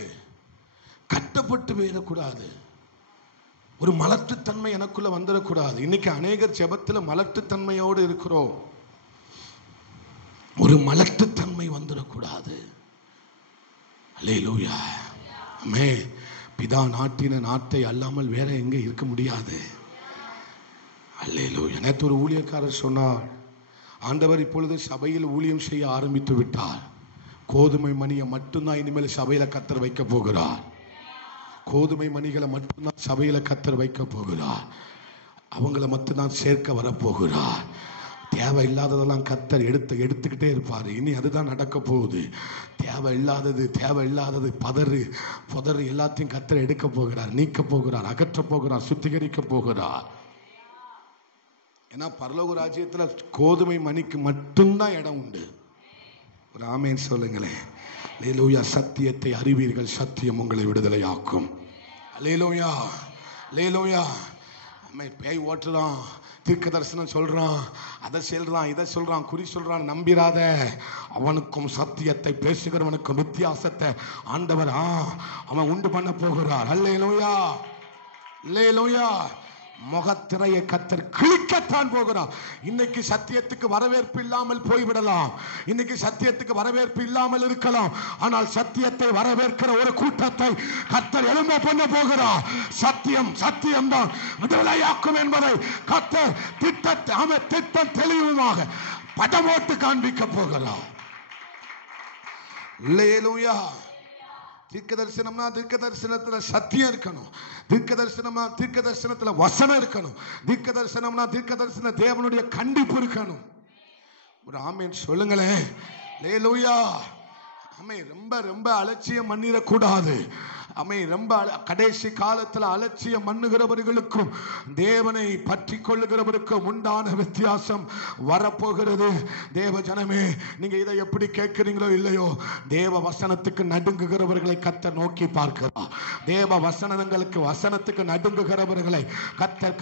கட்டப்பட்டு போயிடக்கூடாது. ஒரு மலட்டுத்தன்மை எனக்குள்ள வந்துடக்கூடாது. இன்னைக்கு அநேகர் ஜெபத்துல மலட்டுத்தன்மையோடு இருக்கிறோம். ஒரு மலட்டுத்தன்மை வந்துடக்கூடாது. அல்லேலூயா. ஆமே, பிதா நாட்டின நாட்டை அல்லாமல் வேற எங்க இருக்க முடியாது. அல்லேலூயா. நேற்று ஒரு ஊழியக்காரர் சொன்னார், ஆண்டவர் இப்பொழுது சபையில் ஊழியம் செய்ய ஆரம்பித்து விட்டார். கோதுமை மணியை மட்டும்தான் இனிமேல் சபையில கர்த்தர் வைக்க போகிறார். கோதுமை மணிகளை மட்டும்தான் சபையில கர்த்தர் வைக்க போகிறார். அவங்கள மட்டும்தான் சேர்க்க வரப்போகிறார். தேவையில்லாததெல்லாம் கர்த்தர் எடுத்துக்கிட்டே இருப்பார். இனி அதுதான் நடக்க போகுது. தேவையில்லாதது புதறு எல்லாத்தையும் கர்த்தர் எடுக்க போகிறார், நீக்க போகிறார், அகற்ற போகிறார், சுத்திகரிக்க போகிறார். ஏன்னா பரலோக ராஜ்யத்துல கோதுமை மணிக்கு மட்டும்தான் இடம் உண்டு. ஒரு ஆமென் சொல்லுங்களேன். அல்லேலூயா. சத்தியத்தை அறிவீர்கள், சத்தியம் உங்களை விடுதலையாக்கும். அல்லேலூயா, அல்லேலூயா. பேய் ஓட்டுறான், தீர்க்க தரிசனம் சொல்றான், அதை சொல்றான், இதை சொல்றான், குறி சொல்றான், நம்பிராத. அவனுக்கும் சத்தியத்தை பேசுகிறவனுக்கும் வித்தியாசத்தை ஆண்டவர் அவன் உண்டு பண்ண போகிறார். அல்லேலூயா, அல்லேலூயா. முகத்திரையை கர்த்தர் கிழிக்கத்தான் போகிறார். இன்னைக்கு சத்தியத்துக்கு வரவேற்பு இல்லாமல் போய்விடலாம், இன்னைக்கு சத்தியத்துக்கு வரவேற்பு இல்லாமல் இருக்கலாம். ஆனால் சத்தியத்தை வரவேற்கிற ஒரு கூட்டத்தை கர்த்தர் எழும்ப பண்ண போகிறார். சத்தியம் தான் விடுதலையாக்கும் என்பதை கர்த்தர் திட்டம் தெளிவுமாக படமோட்டு காண்பிக்க போகிறார். அல்லேலூயா. தீர்க்க தரிசனம்னா தீர்க்க தரிசனத்துல சத்தியம் இருக்கணும். தீர்க்க தரிசனம்னா தீர்க்க தரிசனத்துல வசனம் இருக்கணும். தீர்க்க தரிசனம்னா தீர்க்க தரிசன தேவனுடைய கண்டிப்பு இருக்கணும். ஒரு ஆமென் சொல்லுங்களேன். அல்லேலூயா. ஆமே, ரொம்ப அலட்சியம் பண்ணிடக்கூடாது. ஆமே, ரொம்ப கடைசி காலத்தில் அலட்சியம் பண்ணுகிறவர்களுக்கும் தேவனை பற்றி கொள்ளுகிறவருக்கும் உண்டான வித்தியாசம் வரப்போகிறது. தேவ ஜனமே, நீங்க இதை எப்படி கேட்கிறீங்களோ இல்லையோ, தேவ வசனத்துக்கு நடுங்குகிறவர்களை கர்த்தர் நோக்கி பார்க்கிறார். தேவ வசனத்துக்கு நடுங்குகிறவர்களை கர்த்தர்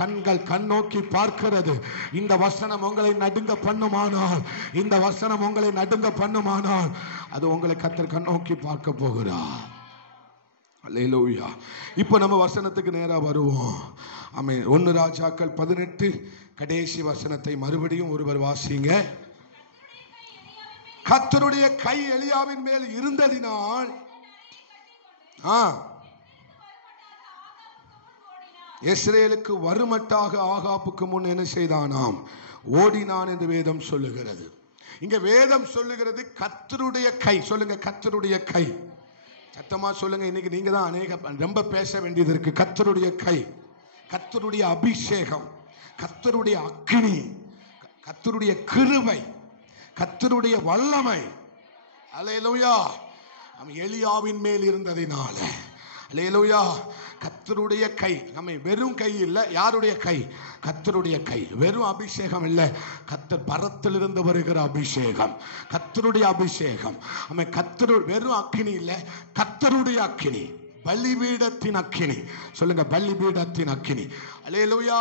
கண் நோக்கி பார்க்கிறது. இந்த வசனம் உங்களை நடுங்க பண்ணுமானால், இந்த வசனம் உங்களை நடுங்க பண்ணுமானால், அது உங்களை கர்த்தர் கண் நோக்கி பார்க்க போகிறார். அல்லேலூயா. இப்போ நம்ம வசனத்துக்கு நேரா வருவோம். ஆமென். 1 ராஜாக்கள் 18 கடைசி வசனத்தை மறுபடியும் ஒருவர் வாசிங்க. கர்த்தருடைய கை எலியாவின் மேல் இருந்ததினால் இஸ்ரவேலுக்கு வருமட்டாக ஆகாப்புக்கு முன் என்ன செய்தானாம்? ஓடினான் என்று வேதம் சொல்லுகிறது. இங்க வேதம் சொல்லுகிறது கர்த்தருடைய கை. சொல்லுங்க, கர்த்தருடைய கை. சத்தமா சொல்லுங்க. இன்னைக்கு நீங்க தான் ரொம்ப பேச வேண்டியது இருக்கு. கர்த்தருடைய கை, கர்த்தருடைய அபிஷேகம், கர்த்தருடைய அக்கினி, கர்த்தருடைய கிருபை, கர்த்தருடைய வல்லமை. அல்லேலூயா. எலியாவின் மேல் இருந்ததினால, அல்லேலூயா, கர்த்தருடைய கை. நம்ம வெறும் கை இல்லை. யாருடைய கை? கர்த்தருடைய கை. வெறும் அபிஷேகம் இல்லை, கர்த்தர் பரத்திலிருந்து வருகிற அபிஷேகம், கர்த்தருடைய அபிஷேகம். நம்ம கர்த்தரு வெறும் அக்கினி இல்லை, கர்த்தருடைய அக்கினி, பலிபீடத்தின் அக்கினி. சொல்லுங்க, பலிபீடத்தின் அக்கினி. அல்லேலூயா.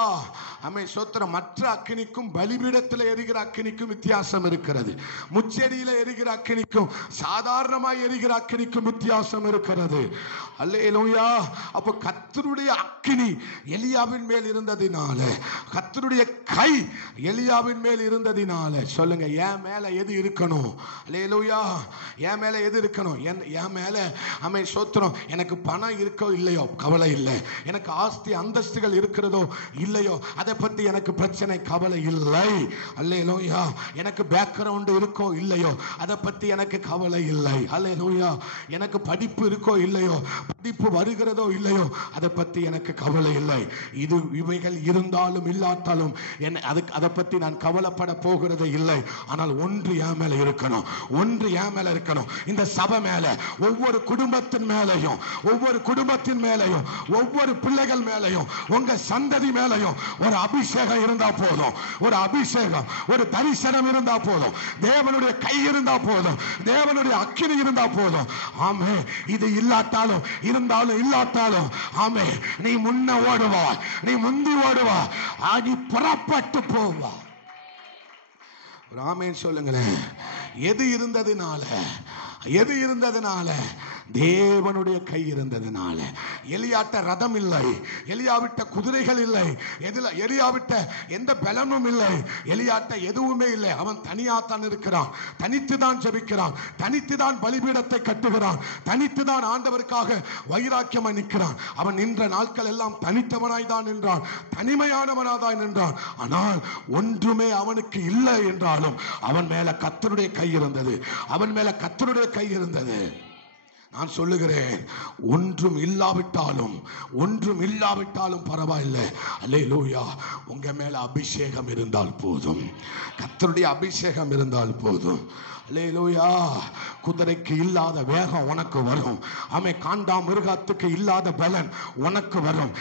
ஆமென். ஸ்தோத்திரம். மற்ற அக்கினிக்கும் பலிபீடத்தில் எரிகிற அக்கினிக்கும் வித்தியாசம் இருக்கிறது. முச்செடியில எரிகிற அக்கினிக்கும் சாதாரணமாய் எரிகிற அக்கினிக்கும் வித்தியாசம் இருக்கிறது. அல்லேலூயா. அப்ப கர்த்தருடைய அக்கினி எலியாவின் மேல் இருந்ததினால, கர்த்தருடைய கை எலியாவின் மேல் இருந்ததினால, சொல்லுங்க, என் மேல எது இருக்கணும்? அல்லேலூயா. என் மேல எது இருக்கணும்? என் மேல ஆமென் ஸ்தோத்திரம். எனக்கு பணம் இருக்கோ இல்லையோ கவலை இல்லை, எனக்கு ஆஸ்தி அந்தஸ்துகள் இருக்கிறதோ இல்லையோ அதை பத்தி எனக்கு பிரச்சனை, கவலை இல்லை. அல்லேலூயா. எனக்கு பேக்ரவுண்ட் இருக்கோ இல்லையோ அதை பத்தி எனக்கு கவலை இல்லை. அல்லேலூயா. எனக்கு படிப்பு இருக்கோ இல்லையோ, படிப்பு வருகிறதோ இல்லையோ அதை பத்தி எனக்கு கவலை இல்லை. இவைகள் இருந்தாலும் இல்லாட்டாலும் அதை பத்தி நான் கவலைப்பட போகிறதே இல்லை. ஆனால் ஒன்று என் மேல இருக்கணும், ஒன்று என் மேல இருக்கணும். இந்த சபை மேல, ஒவ்வொரு குடும்பத்தின் மேலையும், ஒவ்வொரு குடும்பத்தின் மேலையும், ஒவ்வொரு பிள்ளைகள் மேலையும், உங்க சந்ததி மேலையும் ஒரு அபிஷேகம் இருந்தா போதும். ஒரு அபிஷேகம், ஒரு தரிசனம் இருந்தா போதும். தேவனுடைய கை இருந்தா போதும். தேவனுடைய அக்கினி இருந்தா போதும். ஆமே. இது இல்லாட்டாலும், இருந்தாலும் இல்லாட்டாலும், ஆமே, நீ முன்ன ஓடுவா, நீ முந்தி ஓடுவா, நீ புறப்பட்டு போவா. ஆமென் சொல்லுங்களேன். எது இருந்ததுனால, எது இருந்ததுனால? தேவனுடைய கை இருந்ததுனால. எலியாட்ட ரதம் இல்லை, எலியாவிட்ட குதிரைகள் இல்லை, எலியாவிட்ட எந்த பலனும் இல்லை, எலியாட்ட எதுவுமே இல்லை. அவன் தனியாத்தான் இருக்கிறான், தனித்து தான் ஜெபிக்கிறான், தனித்து தான் பலிபீடத்தை கட்டுகிறான், தனித்து தான் ஆண்டவருக்காக வைராக்கியமாய் நிற்கிறான். அவன் நின்ற நாட்கள் எல்லாம் தனித்தவனாய் தான் நின்றான், தனிமையானவனாய் நின்றான். ஆனால் ஒன்றுமே அவனுக்கு இல்லை என்றாலும் அவன் மேல கர்த்தருடைய கை இருந்தது, அவன் மேல கர்த்தருடைய கை இருந்தது. நான் சொல்லுகிறேன், ஒன்றும் இல்லாவிட்டாலும், ஒன்றும் இல்லாவிட்டாலும் பரவாயில்லை. அல்லேலூயா. உங்க மேல அபிஷேகம் இருந்தால் போதும், கர்த்தருடைய அபிஷேகம் இருந்தால் போதும். அல்லேலூயா. குதிரைக்கு இல்லாத வேகம் உனக்கு வரும். ஆமென். காண்டா மிருகத்துக்கு இல்லாத பலன் உனக்கு வரும்.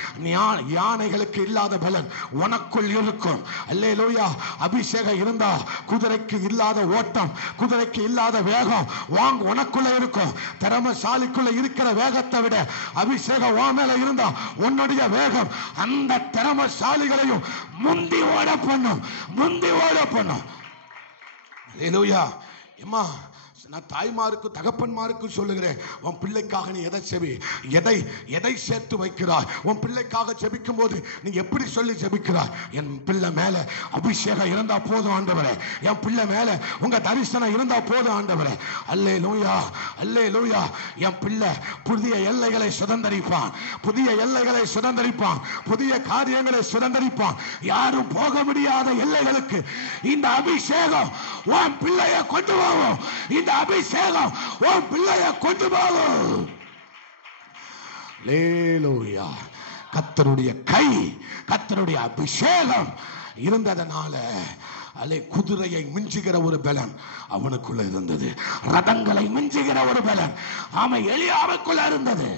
யானைகளுக்கு இல்லாத பலன் உனக்குள் இருக்கும். அல்லேலூயா. அபிஷேகம் இருந்தா குதிரைக்கு இல்லாத ஓட்டம், குதிரைக்கு இல்லாத வேகம் உனக்குள்ள இருக்கும். திறமைசாலிக்குள்ள இருக்கிற வேகத்தை விட அபிஷேகம் உன் மேல இருந்தா உன்னுடைய வேகம் அந்த திறமைசாலிகளையும் முந்தி ஓட பண்ணும், முந்தி ஓட பண்ணும். அல்லேலூயா. அம்மா, நான் தாய்மாருக்கு தகப்பன்மாருக்கு சொல்லுகிறேன், உன் பிள்ளைக்காக நீ எதை செவி, எதை சேர்த்து வைக்கிறாய்? உன் பிள்ளைக்காக ஜெபிக்கும் போது நீ எப்படி சொல்லி ஜெபிக்கிறாய்? என் பிள்ளை மேல அபிஷேகம் இருந்தா போதும் ஆண்டவரே, என் பிள்ளை மேல உங்க தரிசனம் இருந்தா போதும் ஆண்டவரே. அல்லேலூயா, அல்லேலூயா. என் பிள்ளை புதிய எல்லைகளை சுதந்தரிப்பான், புதிய எல்லைகளை சுதந்தரிப்பான், புதிய காரியங்களை சுதந்தரிப்பான். யாரும் போக முடியாத எல்லைகளுக்கு இந்த அபிஷேகம் உன் பிள்ளைய கொண்டு போவோம். இந்த அபிஷேகம் உன் பிள்ளைய கொண்டு போகும். அல்லேலூயா. கர்த்தருடைய கை, கர்த்தருடைய அபிஷேகம் இருந்ததனால குதிரையை மிஞ்சுகிற ஒரு பலன் அவனுக்குள்ள இருந்தது, ரதங்களை மிஞ்சுகிற ஒரு பலன் அவன் எலியாவுக்குள்ள இருந்தது.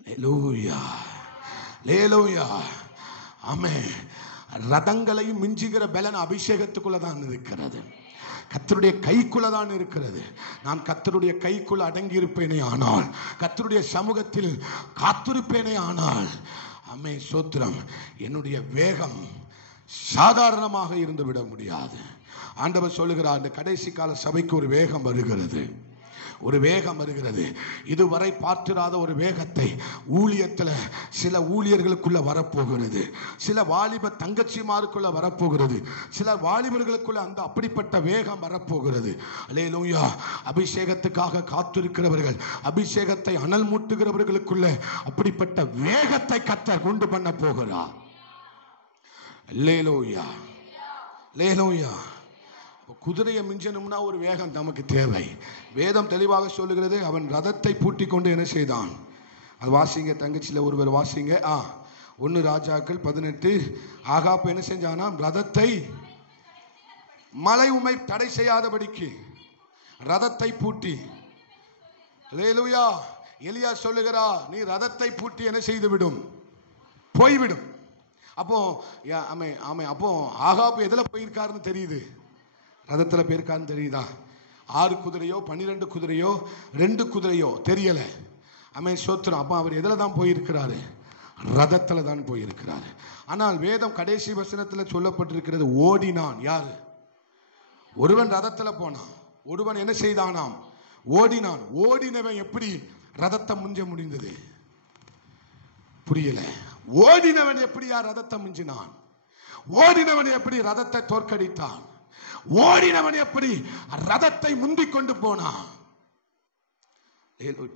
அல்லேலூயா, அல்லேலூயா. ஆமென். ரதங்களையும் மிஞ்சுகிற பலன் அபிஷேகத்துக்குள்ள தான் இருக்கிறது, கர்த்தருடைய கைக்குள்ள தான் இருக்கிறது. நான் கர்த்தருடைய கைக்குள்ள அடங்கி இருப்பேனே ஆனால், கர்த்தருடைய சமூகத்தில் காத்திருப்பேனே ஆனால், ஆமென் ஸ்தோத்திரம், என்னுடைய வேகம் சாதாரணமாக இருந்து விட முடியாது. ஆண்டவர் சொல்லுகிறார், இந்த கடைசி கால சபைக்கு ஒரு வேகம் வருகிறது, ஒரு வேகம் வருகிறது. இதுவரை பார்த்திராத ஒரு வேகத்தை ஊழியத்தில் சில ஊழியர்களுக்குள்ள வரப்போகிறது, சில வாலிப தங்கச்சிமாருக்குள்ள வரப்போகிறது, சில வாலிபர்களுக்குள்ள அந்த அப்படிப்பட்ட வேகம் வரப்போகிறது. அல்லேலூயா. அபிஷேகத்துக்காக காத்திருக்கிறவர்கள், அபிஷேகத்தை அனல் மூட்டுகிறவர்களுக்குள்ள அப்படிப்பட்ட வேகத்தை கர்த்தர் கொண்டு பண்ண போகிறார். அல்லேலூயா. அல்லேலூயா. குதிரையை மிஞ்சணும்னா ஒரு வேகம் நமக்கு தேவை. வேதம் தெளிவாக சொல்லுகிறது, அவன் ரதத்தை பூட்டி கொண்டு என்ன செய்தான்? அது வாசிங்க, தங்கச்சியில் ஒருவர் வாசிங்க. 1 ராஜாக்கள் 18. ஆகாப் என்ன செஞ்சானா? ரதத்தை, மலை உமை தடை செய்யாதபடிக்கு ரதத்தை பூட்டி. அல்லேலூயா. எலியா சொல்லுகிறா, நீ ரதத்தை பூட்டி என்ன செய்து விடும்? போய்விடும். அப்போ அப்போ ஆகாப் எதுல போயிருக்காருன்னு தெரியுது? ரதத்துல போயிருக்காருன்னு தெரியுதா? 6 குதிரையோ 12 குதிரையோ 2 குதிரையோ தெரியல. சோத்திரம். அப்போ அவர் எதுல தான் போயிருக்கிறாரு? ரதத்துல தான் போயிருக்கிறாரு. ஆனால் வேதம் கடைசி வசனத்தில் சொல்லப்பட்டிருக்கிறது, ஓடினான். யாரு? ஒருவன் ரதத்துல போனான், ஒருவன் என்ன செய்தானாம்? ஓடினான். ஓடினவன் எப்படி ரதத்தை முஞ்ச முடிந்தது? புரியல. ஓடினவன் எப்படியா ரதத்தை மிஞ்சினான்? ஓடினவன் எப்படி ரதத்தை தோற்கடித்தான்? ஓடினவன் எப்படி ரதத்தை முந்திக் கொண்டு போனான்?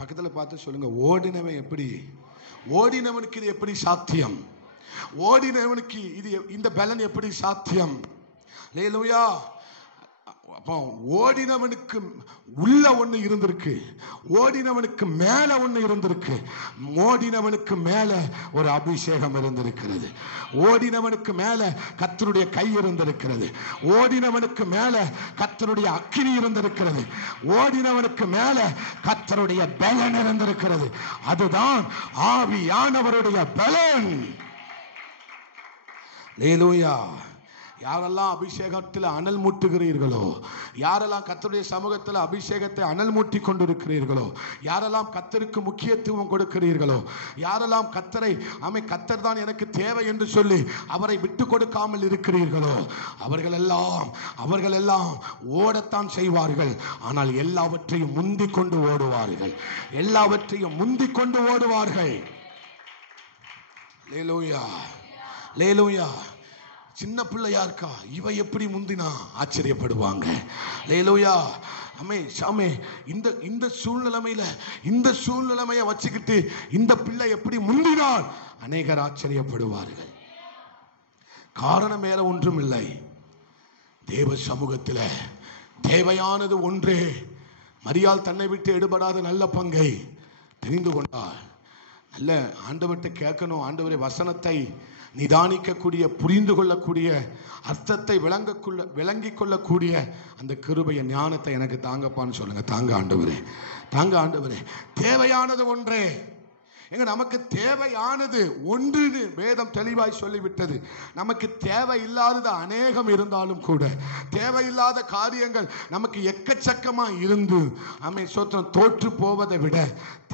பக்கத்துல பார்த்து சொல்லுங்க, ஓடினவன் எப்படி? ஓடினவனுக்கு இது எப்படி சாத்தியம்? ஓடினவனுக்கு இது இந்த பலன் எப்படி சாத்தியம்? அல்லேலூயா. அப்போ ஓடினவனுக்கு உள்ள ஒண்ணு இருந்திருக்கு, ஓடினவனுக்கு மேல ஒண்ணு இருந்திருக்கு. ஓடினவனுக்கு மேல ஒரு அபிஷேகம் இருந்திருக்கிறது. ஓடினவனுக்கு மேல கர்த்தருடைய கை இருந்திருக்கிறது. ஓடினவனுக்கு மேல கர்த்தருடைய அக்கினி இருந்திருக்கிறது. ஓடினவனுக்கு மேல கர்த்தருடைய பலன் இருந்திருக்கிறது. அதுதான் ஆவியானவருடைய பலன். அல்லேலூயா. யாரெல்லாம் அபிஷேகத்தில் அனல் மூட்டுகிறீர்களோ, யாரெல்லாம் கர்த்தருடைய சமூகத்தில் அபிஷேகத்தை அனல் மூட்டி கொண்டிருக்கிறீர்களோ, யாரெல்லாம் கர்த்தருக்கு முக்கியத்துவம் கொடுக்கிறீர்களோ, யாரெல்லாம் கர்த்தரை கர்த்தர் தான் எனக்கு தேவை என்று சொல்லி அவரை விட்டு கொடுக்காமல் இருக்கிறீர்களோ, அவர்கள் எல்லாம் ஓடத்தான் செய்வார்கள். ஆனால் எல்லாவற்றையும் முந்திக் கொண்டு ஓடுவார்கள். எல்லாவற்றையும் முந்திக் கொண்டு ஓடுவார்கள். அல்லேலூயா. அல்லேலூயா. சின்ன பிள்ளையா இருக்கா, இவ எப்படி முந்தினா ஆச்சரியப்படுவாங்க. அல்லேலூயா. இந்த சூழ்நிலைமையை வச்சுக்கிட்டு இந்த பிள்ளை எப்படி முந்தினார், அநேகர் ஆச்சரியப்படுவார்கள். காரணம் வேற ஒன்றும் இல்லை. தேவ சமூகத்தில் தேவையானது ஒன்றே. மரியாள் தன்னை விட்டு எடுபடாத நல்ல பங்கை தெரிந்து கொண்டாள். நல்ல ஆண்டவர்கிட்ட கேட்கணும், ஆண்டவரே வசனத்தை நிதானிக்கக்கூடிய, புரிந்து கொள்ளக்கூடிய, அர்த்தத்தை விளங்கிக் கொள்ளக்கூடிய அந்த கிருபைய ஞானத்தை எனக்கு தாங்கப்பான்னு சொல்லுங்க. தாங்க ஆண்டவரே, தாங்க ஆண்டவரே. தேவையானது ஒன்றே. நமக்கு தேவையானது ஒன்று வேதம் தெளிவாய் சொல்லிவிட்டது. நமக்கு தேவையில்லாதது அநேகம் இருந்தாலும் கூட, தேவையில்லாத காரியங்கள் நமக்கு எக்கச்சக்கமா இருந்து சோத்திரம் தோற்று போவதை விட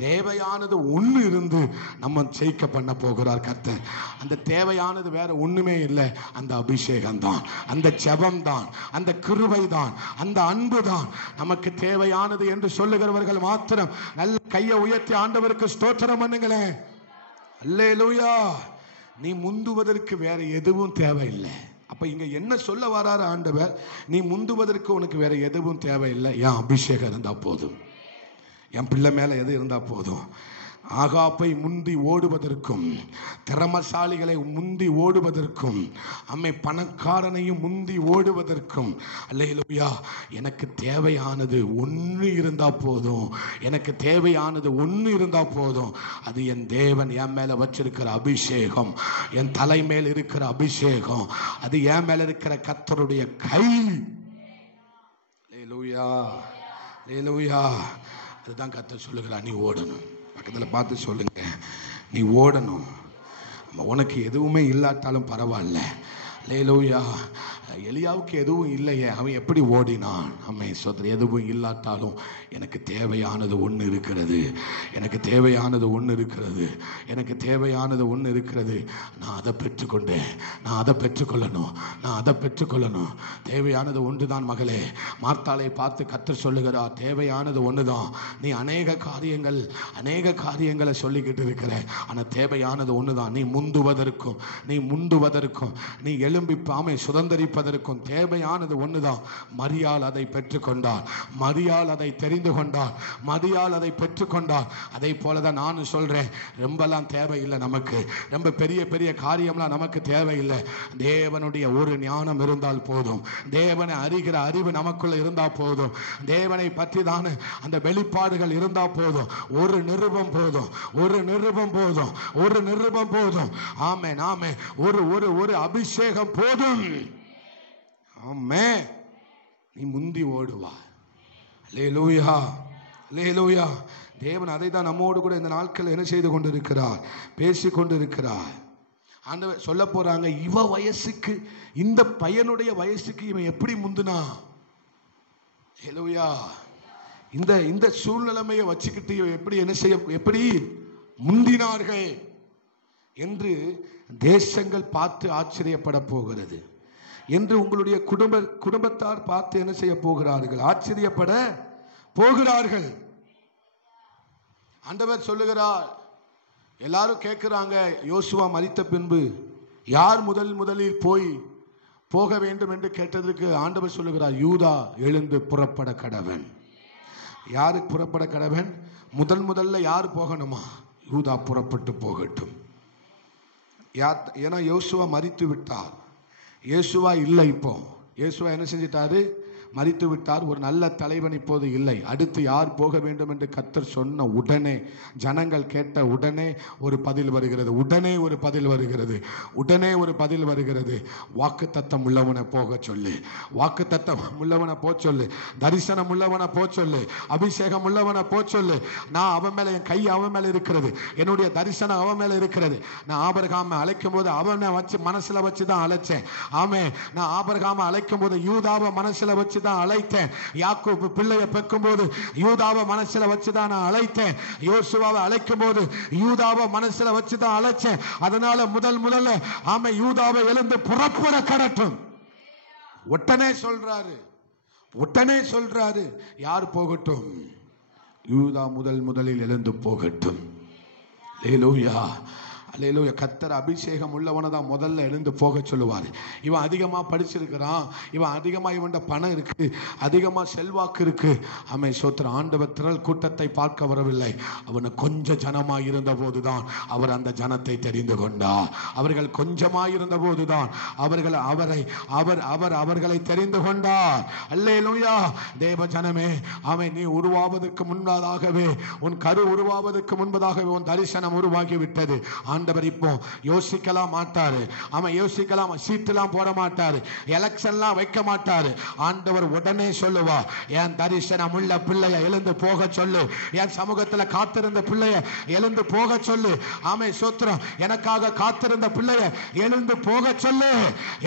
தேவையானது ஒன்று இருந்து நம்ம ஜெயிக்க பண்ண போகிறார் கர்த்தர். அந்த தேவையானது வேற ஒண்ணுமே இல்லை. அந்த அபிஷேகம் தான், அந்த ஜெபம் தான், அந்த கிருபை தான், அந்த அன்பு தான் நமக்கு தேவையானது என்று சொல்லுகிறவர்கள் மாத்திரம் நல்ல கையை உயர்த்தி ஆண்டவருக்கு ஸ்தோத்திரம் பண்ணுங்களேன். அல்லேலூயா. நீ முந்துவதற்கு வேற எதுவும் தேவையில்லை. அப்ப இங்க என்ன சொல்ல வராரு ஆண்டவர்? நீ முந்துவதற்கு உனக்கு வேற எதுவும் தேவையில்லை. என் அபிஷேகம் இருந்தா போதும், என் பிள்ளை மேல எது இருந்தா போதும். ஆகாப்பை முந்தி ஓடுவதற்கும், திறமசாலிகளை முந்தி ஓடுவதற்கும், பணக்காரனையும் முந்தி ஓடுவதற்கும், அல்லேலூயா, எனக்கு தேவையானது ஒன்று இருந்தா போதும். எனக்கு தேவையானது ஒன்று இருந்தா போதும். அது என் தேவன் என் மேல வச்சிருக்கிற அபிஷேகம், என் தலை மேல் இருக்கிற அபிஷேகம், அது என் மேல இருக்கிற கர்த்தருடைய கை. அல்லேலூயா. அல்லேலூயா. அதுதான் கர்த்தர் சொல்லுகிறார், நீ ஓடணும். பக்கத்தில் பார்த்து சொல்லுங்க, நீ ஓடணும். உனக்கு எதுவுமே இல்லாட்டாலும் பரவாயில்ல. அல்லேலூயா. எலியாவுக்கு எதுவும் இல்லையே, அவன் எப்படி ஓடினான்? சோதரர், எதுவும் இல்லாட்டாலும் எனக்கு தேவையானது ஒன்று இருக்கிறது, எனக்கு தேவையானது ஒன்று இருக்கிறது, எனக்கு தேவையானது ஒன்று இருக்கிறது. நான் அதை பெற்றுக்கொண்டேன், நான் அதை பெற்றுக்கொள்ளணும், நான் அதை பெற்றுக்கொள்ளணும். தேவையானது ஒன்று தான் மகளே. மார்த்தாளை பார்த்து கர்த்தர் சொல்லுகிறார், தேவையானது ஒன்று தான். நீ அநேக காரியங்களை சொல்லிக்கிட்டு இருக்கிற, ஆனால் தேவையானது ஒன்று தான். நீ முந்துவதற்கும், நீ எழும்பி சுதந்திரி அழைப்பதற்கும் தேவையானது ஒண்ணுதான். மரியாள் அதை பெற்றுக்கொண்டார், மரியாள் அதை தெரிந்து கொண்டார், மரியாள் அதை பெற்றுக்கொண்டார். அதை போலதான் நானும் சொல்றேன், ரொம்பலாம் தேவையில்லை நமக்கு, ரொம்ப பெரிய பெரிய காரியம்லாம் நமக்கு தேவையில்லை. தேவனுடைய ஒரு ஞானம் இருந்தால் போதும், தேவனை அறிகிற அறிவு நமக்குள்ள இருந்தா போதும், தேவனை பற்றி தானே அந்த வெளிப்பாடுகள் இருந்தா போதும். ஒரு நிருபம் போதும், ஒரு நிருபம் போதும், ஒரு நிருபம் போதும். ஆமென், ஆமென். ஒரு ஒரு ஒரு அபிஷேகம் போதும். ஆமென். நீ முந்தி ஓடுவாய். அல்லேலூயா, அல்லேலூயா. தேவன் அதை தான் நம்மோடு கூட இந்த நாட்கள் என்ன செய்து கொண்டிருக்கிறார், பேசி கொண்டிருக்கிறார். ஆண்டவர் சொல்ல போறாங்க, இவ வயசுக்கு, இந்த பையனுடைய வயசுக்கு இவன் எப்படி முந்துனா. அல்லேலூயா. இந்த இந்த சூழ்நிலைமையை வச்சுக்கிட்டு எப்படி என்ன செய்ய, எப்படி முந்தினார்கள் என்று தேசங்கள் பார்த்து ஆச்சரியப்பட போகிறது, என்று உங்களுடைய குடும்பத்தார் பார்த்து என்ன செய்ய போகிறார்கள், ஆச்சரியப்பட போகிறார்கள். ஆண்டவர் சொல்லுகிறார், எல்லாரும் கேட்கிறாங்க, யோசுவா மரித்த பின்பு யார் முதலில் போக வேண்டும் என்று கேட்டதற்கு ஆண்டவர் சொல்லுகிறார், யூதா எழுந்து புறப்பட கடவன். யாருக்கு புறப்பட கடவன்? முதல்ல யார் போகணுமா? யூதா புறப்பட்டு போகட்டும். ஏன்னா யோசுவா மரித்து விட்டார், யேசுவா இல்லை. இப்போ யேசுவா என்ன செஞ்சிட்டாரு? மரித்து விட்டார். ஒரு நல்ல தலைவன் இப்போது இல்லை. அடுத்து யார் போக வேண்டும் என்று கர்த்தர் சொன்ன உடனே, ஜனங்கள் கேட்ட உடனே ஒரு பதில் வருகிறது, உடனே ஒரு பதில் வருகிறது, உடனே ஒரு பதில் வருகிறது. வாக்கு தத்தம் உள்ளவனை போக சொல்லு, வாக்கு தத்தம் உள்ளவனை போ சொல்லு, தரிசனம் உள்ளவனை போ சொல்லு, அபிஷேகம் உள்ளவனை போ சொல்லு. நான் அவன் மேல, என் கை அவன் மேல இருக்கிறது, என்னுடைய தரிசனம் அவன் மேல இருக்கிறது. நான் ஆபிரகாமை அழைக்கும் போது அவனை வச்சு மனசுல வச்சு தான் அழைச்சேன். ஆமே, நான் ஆபிரகாமை அழைக்கும் போது யூதாவை மனசுல வச்சு தான் அழைத்தேன். யாக்கோபு பிள்ளையை பெக்கும் போது யூதாவை மனசுல வச்சுதான் நான் அழைத்தேன். யோசுவாவை அழைக்கும் போது யூதாவை மனசுல வச்சுதான் அழைச்சேன். அதனால முதல்ல ஆமை யூதாவை எழுந்து புறப்பட கடட்டும். உடனே சொல்றாரு, யார் போகட்டும்? யூதா முதலில் எழுந்து போகட்டும். அல்லேலூயா, அல்லேலூயா. கர்த்தர் அபிஷேகம் உள்ளவனை தான் முதல்ல எழுந்து போக சொல்லுவார். இவன் அதிகமா படிச்சிருக்கிறான், இவன் அதிகமா, இவன் பணம் இருக்கு, அதிகமா செல்வாக்கு இருக்கு. ஆமே, சோத்திரம். ஆண்டவர் திரள் கூட்டத்தை பார்க்க வரவில்லை, அவனு கொஞ்சம் ஜனமாய் இருந்த போதுதான் அவர் அந்த ஜனத்தை தெரிந்து கொண்டார். அவர்கள் கொஞ்சமாய் இருந்த போதுதான் அவர்களை தெரிந்து கொண்டார். அல்லேலூயா. தேவ ஜனமே, ஆமே, நீ உருவாவதற்கு முன்பதாகவே, உன் கரு உருவாவதற்கு முன்பதாகவே உன் தரிசனம் உருவாகி விட்டது. ஆண்டவர் இப்போ யோசிக்கலாம் மாட்டாரு, அவன் யோசிக்கலாம், சீட்டுலாம் போட மாட்டாரு, எலெக்ஷன்லாம் வைக்க மாட்டாரு. ஆண்டவர் உடனே சொல்லுவா, என் தரிசனம் உள்ள பிள்ளைய எழுந்து போக சொல்லு, என் சமூகத்தில் காத்திருந்த பிள்ளைய எழுந்து போக சொல்லு. ஆமே, சோத்திரம். எனக்காக காத்திருந்த பிள்ளைய எழுந்து போக சொல்லு,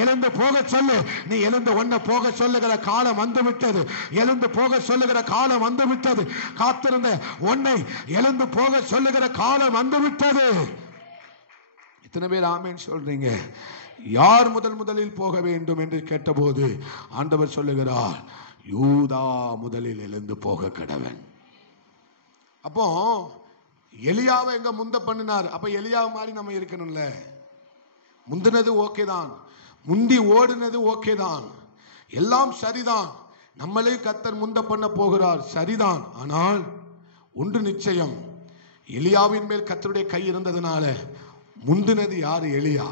எழுந்து போக சொல்லு. நீ எழுந்து ஒன்ன போக சொல்லுகிற காலம் வந்து விட்டது, எழுந்து போக சொல்லுகிற காலம் வந்து விட்டது. காத்திருந்த ஒன்னை எழுந்து போக சொல்லுகிற காலம் வந்து விட்டது. இத்தனை பேர் ஆமேன் சொல்றீங்க. யார் முதலில் போக வேண்டும் என்று கேட்டபோது ஆண்டவர் சொல்லுகிறார், யூதா முதலில் எழுந்து போக கடவன். அப்போ எலியாவை எங்க முந்த பண்ணினார்? அப்ப எலியாவை மாதிரி நம்ம இருக்கணும்ல. முந்தினது ஓகே தான், முந்தி ஓடுனது ஓகே தான், எல்லாம் சரிதான். நம்மளே கர்த்தர் முந்த பண்ண போகிறார், சரிதான். ஆனால் ஒன்று நிச்சயம், எலியாவின் மேல் கர்த்தருடைய கை இருந்ததுனால முந்தினது யாரு? எலியா.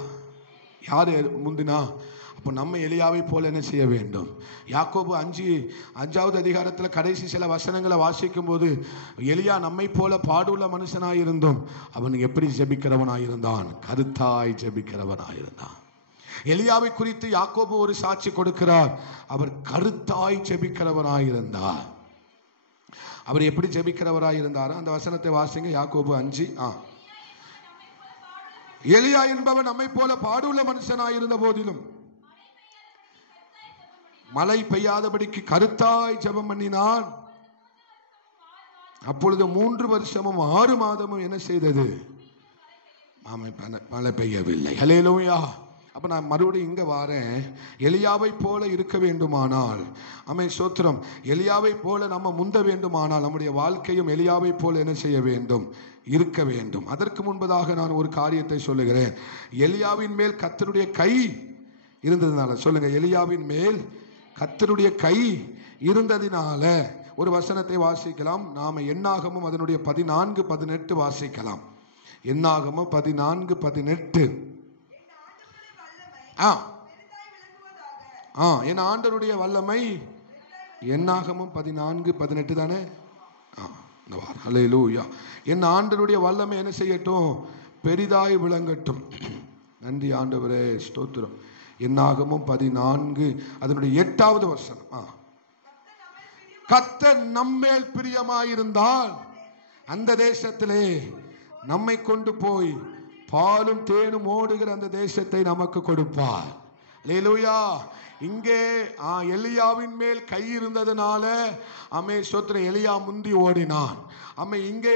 யாரு முந்தினா? அப்போ நம்ம எலியாவை போல என்ன செய்ய வேண்டும்? யாக்கோபு 5வது அதிகாரத்தில் கடைசி சில வசனங்களை வாசிக்கும் போது, எலியா நம்மை போல பாடுள்ள மனுஷனாயிருந்தும் அவன் எப்படி ஜெபிக்கிறவனாயிருந்தான்? கருத்தாய் ஜெபிக்கிறவனாயிருந்தான். எலியாவை குறித்து யாக்கோபு ஒரு சாட்சி கொடுக்கிறார், அவர் கருத்தாய் ஜெபிக்கிறவனாயிருந்தார். அவர் எப்படி ஜெபிக்கிறவராயிருந்தார்? அந்த வசனத்தை வாசிங்க. யாக்கோபு 5. எலியா என்பவன் நம்மை போல பாடுள்ள மனுஷனாயிருந்த போதிலும் மழை பெய்யாதபடிக்கு கருத்தாய் ஜெபம் பண்ணினான். அப்பொழுது 3 வருஷமும் 6 மாதமும் என்ன செய்தது? மழை பெய்யவில்லை. அல்லேலூயா. அப்ப நான் மறுபடியும் இங்க வாரேன். எலியாவை போல இருக்க வேண்டுமானால், ஆமென், ஸ்தோத்திரம், எலியாவை போல நம்ம முந்த வேண்டுமானால் நம்முடைய வாழ்க்கையும் எலியாவை போல என்ன செய்ய வேண்டும்? இருக்க வேண்டும். அதற்கு முன்பதாக நான் ஒரு காரியத்தை சொல்லுகிறேன். எலியாவின் மேல் கர்த்தருடைய கை இருந்ததுனால. சொல்லுங்க, எலியாவின் மேல் கர்த்தருடைய கை இருந்ததினால. ஒரு வசனத்தை வாசிக்கலாம். நாம என்னாகமும் அதனுடைய 14-18 வாசிக்கலாம். என்னாகமும் 14-18. என் ஆண்டவருடைய வல்லமை. என்னாகமும் 14-18 தானே? ஹல்லேலூயா. என் ஆண்டவருடைய வல்லமை என்ன செய்யட்டும்? பெரிதாய் விளங்கட்டும். நன்றி ஆண்டவரே, ஸ்தோத்திரம். என்னாகமும் 14 அதனுடைய 8வது வசனம். கர்த்தர் நம்மேல் பிரியமாயிருந்தால் அந்த தேசத்திலே நம்மை கொண்டு போய் பாலும் தேனும் ஓடுகிற அந்த தேசத்தை நமக்கு கொடுப்பார். அல்லேலூயா. இங்கே எலியாவின் மேல் கை இருந்ததுனால ஸ்தோத்திரம், எலியா முந்தி ஓடினான். இங்கே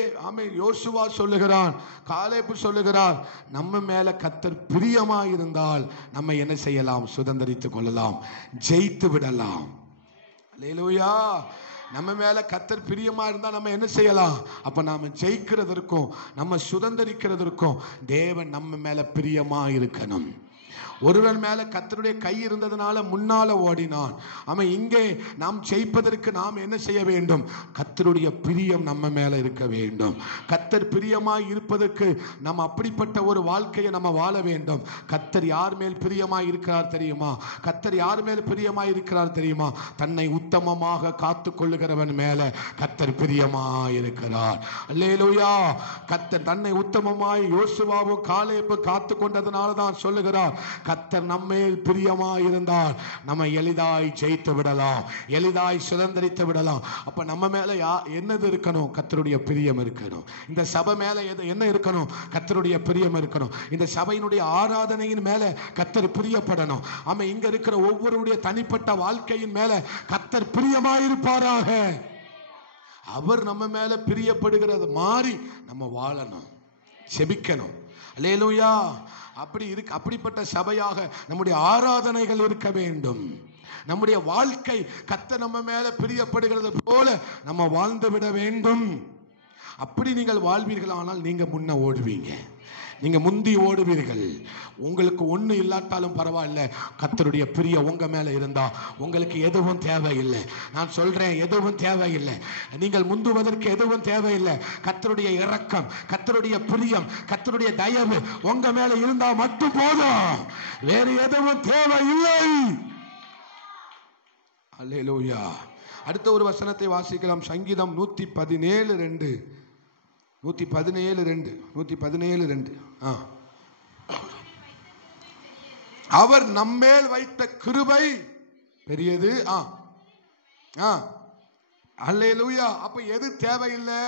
யோசுவா சொல்லுகிறான், காலேபு சொல்லுகிறார், நம்ம மேல கர்த்தர் பிரியமாயிருந்தால் நம்ம என்ன செய்யலாம்? சுதந்தரித்துக் கொள்ளலாம், ஜெயித்து விடலாம். அல்லேலூயா. நம்ம மேல கர்த்தர் பிரியமா இருந்தா நம்ம என்ன செய்யலாம்? அப்ப நாம ஜெயிக்கிறதற்கும் நம்ம சுதந்தரிக்கிறதற்கும் தேவன் நம்ம மேல பிரியமா இருக்கணும். ஒருவன் மேல கர்த்தருடைய கை இருந்ததுனால முன்னால ஓடினான். இங்கே நாம் ஜெயிப்பதற்கு நாம் என்ன செய்ய வேண்டும்? கர்த்தருடைய பிரியம் நம்ம மேல இருக்க வேண்டும். கர்த்தர் பிரியமாய் இருப்பதற்கு நம்ம அப்படிப்பட்ட ஒரு வாழ்க்கையை நம்ம வாழ வேண்டும். கர்த்தர் யார் மேல் பிரியமாய் இருக்கிறார் தெரியுமா? கர்த்தர் யார் மேல் பிரியமாய் இருக்கிறார் தெரியுமா? தன்னை உத்தமமாக காத்து கொள்ளுகிறவன் மேல கர்த்தர் பிரியமாய் இருக்கிறார். அல்லேலூயா. கர்த்தர் தன்னை உத்தமமாய் யோசுவாவும் காலேபும் காத்து கொண்டதனால தான் சொல்லுகிறார், கர்த்தர் நம்மேல் பிரியமாய் இருந்தால் நம்ம எளிதாய் ஜெயித்து விடலாம், எளிதாய் சுதந்திரித்து விடலாம். அப்ப நம்ம மேல என்னது இருக்கணும்? கர்த்தருடைய பிரியம் இருக்கணும். இந்த சபை மேல என்ன இருக்கணும்? கர்த்தருடைய பிரியம் இருக்கணும். இந்த சபையினுடைய ஆராதனையின் மேல கர்த்தர் பிரியப்படணும். இங்க இருக்கிற ஒவ்வொருடைய தனிப்பட்ட வாழ்க்கையின் மேல கர்த்தர் பிரியமாயிருப்பாராக. அவர் நம்ம மேல பிரியப்படுகிறது மாறி நம்ம வாழணும், செபிக்கணும். அல்லேலூயா. அப்படிப்பட்ட சபையாக நம்முடைய ஆராதனைகள் இருக்க வேண்டும். நம்முடைய வாழ்க்கை கர்த்தர் நம்ம மேல பிரியப்படுகிறது போல நம்ம வாழ்ந்து விட வேண்டும். அப்படி நீங்கள் வாழ்வீர்களானால் நீங்க முன்ன ஓடுவீங்க, நீங்க முந்தி ஓடுவீர்கள். உங்களுக்கு ஒண்ணு இல்லாட்டாலும் பரவாயில்ல, கர்த்தருடைய பிரியம் உங்க மேல இருந்தா உங்களுக்கு எதுவும் தேவையில்லை. நான் சொல்றேன், எதுவும் தேவையில்லை. நீங்கள் முந்துவதற்கு எதுவும் தேவையில்லை. கர்த்தருடைய இரக்கம், கர்த்தருடைய பிரியம், கர்த்தருடைய தயவு உங்க மேல இருந்தா மட்டும் போதும், வேறு எதுவும் தேவையில்லை. அல்லேலூயா. அடுத்த ஒரு வசனத்தை வாசிக்கலாம். சங்கீதம் 117:2. 117:2. அவர் நம்மேல் வைத்த கிருபை பெரியது. அல்லேலூயா. அப்ப எது தேவையில்லை?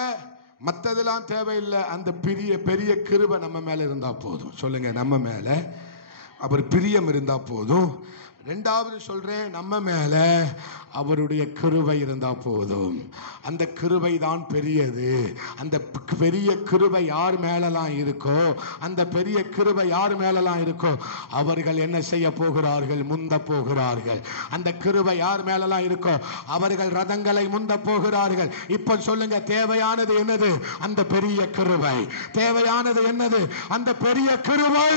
மற்றதெல்லாம் தேவையில்லை. அந்த பெரிய கிருபை நம்ம மேல இருந்தா போதும். சொல்லுங்க, நம்ம மேல அவர் பிரியம் இருந்தா போதும். ரெண்டாவது சொல்றேன், நம்ம மேல அவருடைய கிருபை இருந்தா போதும். அந்த கிருபை தான் பெரியது. அந்த பெரிய கிருபை யார் மேலலாம் இருக்கோ, அந்த பெரிய கிருபை யார் மேலலாம் இருக்கோ அவர்கள் என்ன செய்ய போகிறார்கள்? முந்த போகிறார்கள். அந்த கிருபை யார் மேலலாம் இருக்கோ அவர்கள் ரதங்களை முந்த போகிறார்கள். இப்ப சொல்லுங்க, தேவையானது என்னது? அந்த பெரிய கிருபை. தேவையானது என்னது? அந்த பெரிய கிருபை.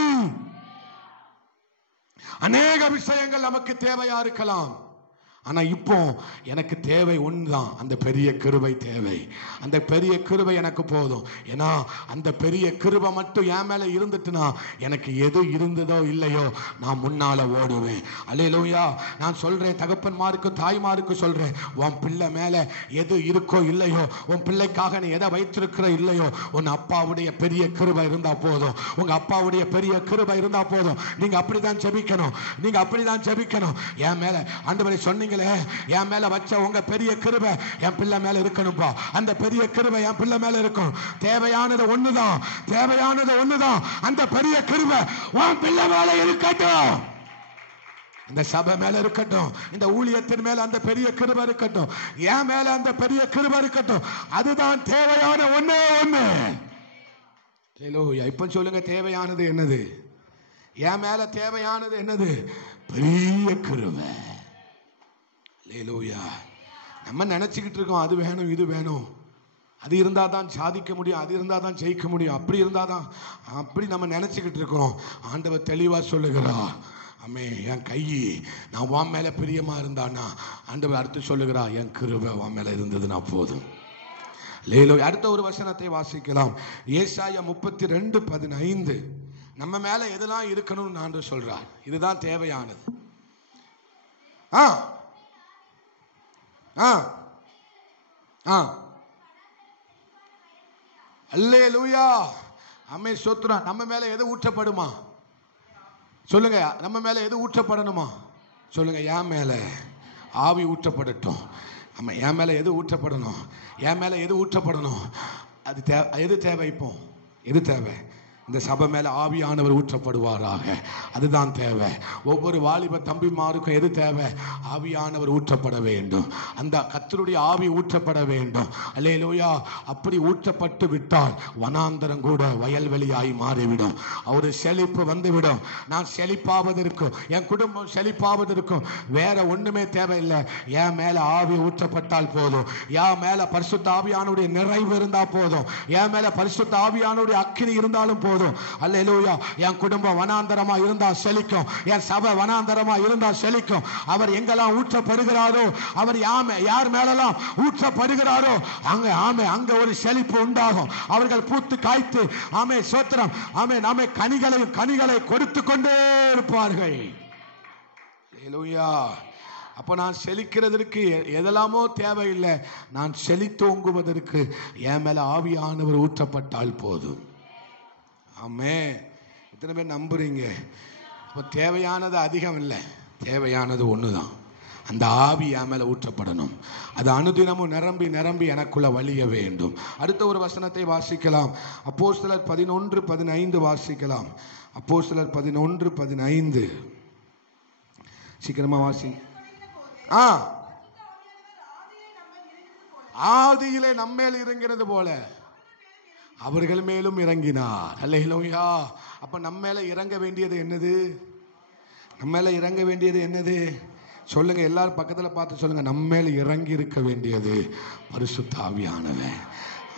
அநேக விஷயங்கள் நமக்கு தேவையா இருக்கலாம். ஆனா இப்போ எனக்கு தேவை ஒண்ணுதான், அந்த பெரிய கிருபை தேவை. அந்த பெரிய கிருபை எனக்கு போதும். ஏன்னா அந்த பெரிய கிருபை மட்டும் என் மேல இருந்துட்டுனா எனக்கு எது இருந்ததோ இல்லையோ நான் முன்னால ஓடுவேன். அல்லேலூயா. நான் சொல்றேன், தகப்பன்மாருக்கு தாய்மாருக்கு சொல்றேன், உன் பிள்ளை மேல எது இருக்கோ இல்லையோ, உன் பிள்ளைக்காக நீ எதை வைத்திருக்கிற இல்லையோ, உன் அப்பாவுடைய பெரிய கிருபை இருந்தா போதும். உங்க அப்பாவுடைய பெரிய கிருபை இருந்தா போதும். நீங்க அப்படிதான் ஜெபிக்கணும். நீங்க அப்படிதான் ஜெபிக்கணும். என் மேல ஆண்டவரே சொன்னீங்க, என் மேல வச்ச உங்க பெரிய கிருபை என் பிள்ளை மேல இருக்கணும்பா. அந்த பெரிய கிருபை என் பிள்ளை மேல இருக்கும். தேவையானது ஒண்ணுதான், தேவையானது ஒண்ணுதான். அந்த பெரிய கிருபை உன் பிள்ளை மேல இருக்கட்டும். இந்த சபை மேல இருக்கட்டும், இந்த ஊழியத்தின் மேல அந்த பெரிய கிருபை இருக்கட்டும், என் மேல அந்த பெரிய கிருபை இருக்கட்டும். அதுதான் தேவையான ஒண்ணே ஒண்ணு. இப்ப சொல்லுங்க, தேவையானது என்னது? என் மேல தேவையானது என்னது? பெரிய கிருபை. அல்லேலூயா. நம்ம நினைச்சுக்கிட்டு இருக்கோம், அது வேணும் இது வேணும், அது இருந்தா தான் சாதிக்க முடியும், அது இருந்தா தான் ஜெயிக்க முடியும், அப்படி இருந்தா தான், அப்படி நம்ம நினைச்சுக்கிட்டு இருக்கோம். ஆண்டவர் தெளிவா சொல்லுகிறார், ஆமே. என் கை நான் உன் மேல பிரியமா இருந்தானா ஆண்டவர் அடுத்து சொல்லுகிறா, என் கிருபை உன் மேல இருந்ததுன்னா போதும். அடுத்த ஒரு வசனத்தை வாசிக்கலாம். ஏசாயா 32:15. நம்ம மேல எதெல்லாம் இருக்கணும்னு ஆண்டவர் சொல்றார். இதுதான் தேவையானது. அல்லேலூயா. ஆமே, ஸ்தோத்திரம். நம்ம மேல எது ஊற்றப்படுமா சொல்லுங்க. நம்ம மேல எது ஊற்றப்படணுமா சொல்லுங்க. என் மேல ஆவி ஊற்றப்படட்டும். ஆமா, என் மேல எது ஊற்றப்படணும்? என் மேல எது ஊற்றப்படணும்? அது எது தேவை? இப்போ எது தேவை? இந்த சபை மேல ஆவியானவர் ஊற்றப்படுவாராக. அதுதான் தேவை. ஒவ்வொரு வாலிப தம்பிமாருக்கும் எது தேவை? ஆவியானவர் ஊற்றப்பட வேண்டும். அந்த கர்த்தருடைய ஆவி ஊற்றப்பட வேண்டும். அல்லேலூயா. அப்படி ஊற்றப்பட்டு விட்டால் வனாந்தரம் கூட வயல்வெளியாய் மாறிவிடும். ஒரு செழிப்பு வந்துவிடும். நான் செழிப்பாவதற்கும் என் குடும்பம் செழிப்பாவதற்கும் வேற ஒண்ணுமே தேவையில்லை. என் மேல ஆவி ஊற்றப்பட்டால் போதும். என் மேல பரிசுத்த ஆவியானுடைய நிறைவு இருந்தா போதும். என் மேல பரிசுத்த ஆவியானுடைய அக்கினி இருந்தாலும் போதும். அல்லேலூயா. என் குடும்பம் வனாந்தரமா இருந்தா செழிக்கும். என் சபை வனாந்தரமா இருந்தா செழிக்கும். அவர் எங்கெல்லாம் ஊற்றப்படுகிறாரோ, அவர் யார் மேலெல்லாம் ஊற்றப்படுகிறாரோ அங்க ஒரு செழிப்பு உண்டாகும். அவர்கள் பூத்து காய்த்து ஆமே ஸ்தோத்திரம் ஆமே நாமே கனிகளை கொடுத்து கொண்டே இருப்பார்கள். அல்லேலூயா. அப்ப நான் செழிக்கிறதற்கு எதெல்லாமோ தேவையில்லை. நான் செழித்தோங்குவதற்கு என் மேல ஆவியானவர் ஊற்றப்பட்டால் போதும். ஆமே. இத்தனை பேர் நம்புறீங்க? இப்போ தேவையானது அதிகம் இல்லை, தேவையானது ஒண்ணுதான். அந்த ஆவி என் மேல ஊற்றப்படணும். அது அனுதினமும் நிரம்பி நிரம்பி எனக்குள்ள வழிய வேண்டும். அடுத்த ஒரு வசனத்தை வாசிக்கலாம். அப்போஸ்தலர் 11:15 வாசிக்கலாம். அப்போஸ்தலர் 11:15. சீக்கிரமா வாசி. ஆதியிலே நம்மேல் இறங்கிறது போல அவர்கள் மேலும் இறங்கினார். அல்லேலூயா. அப்ப நம்ம மேல இறங்க வேண்டியது என்னது? நம்ம மேல இறங்க வேண்டியது என்னது சொல்லுங்க. எல்லாரும் பக்கத்துல பார்த்து சொல்லுங்க. நம்ம மேல இறங்கி இருக்க வேண்டியது பரிசுத்த ஆவியானவர்.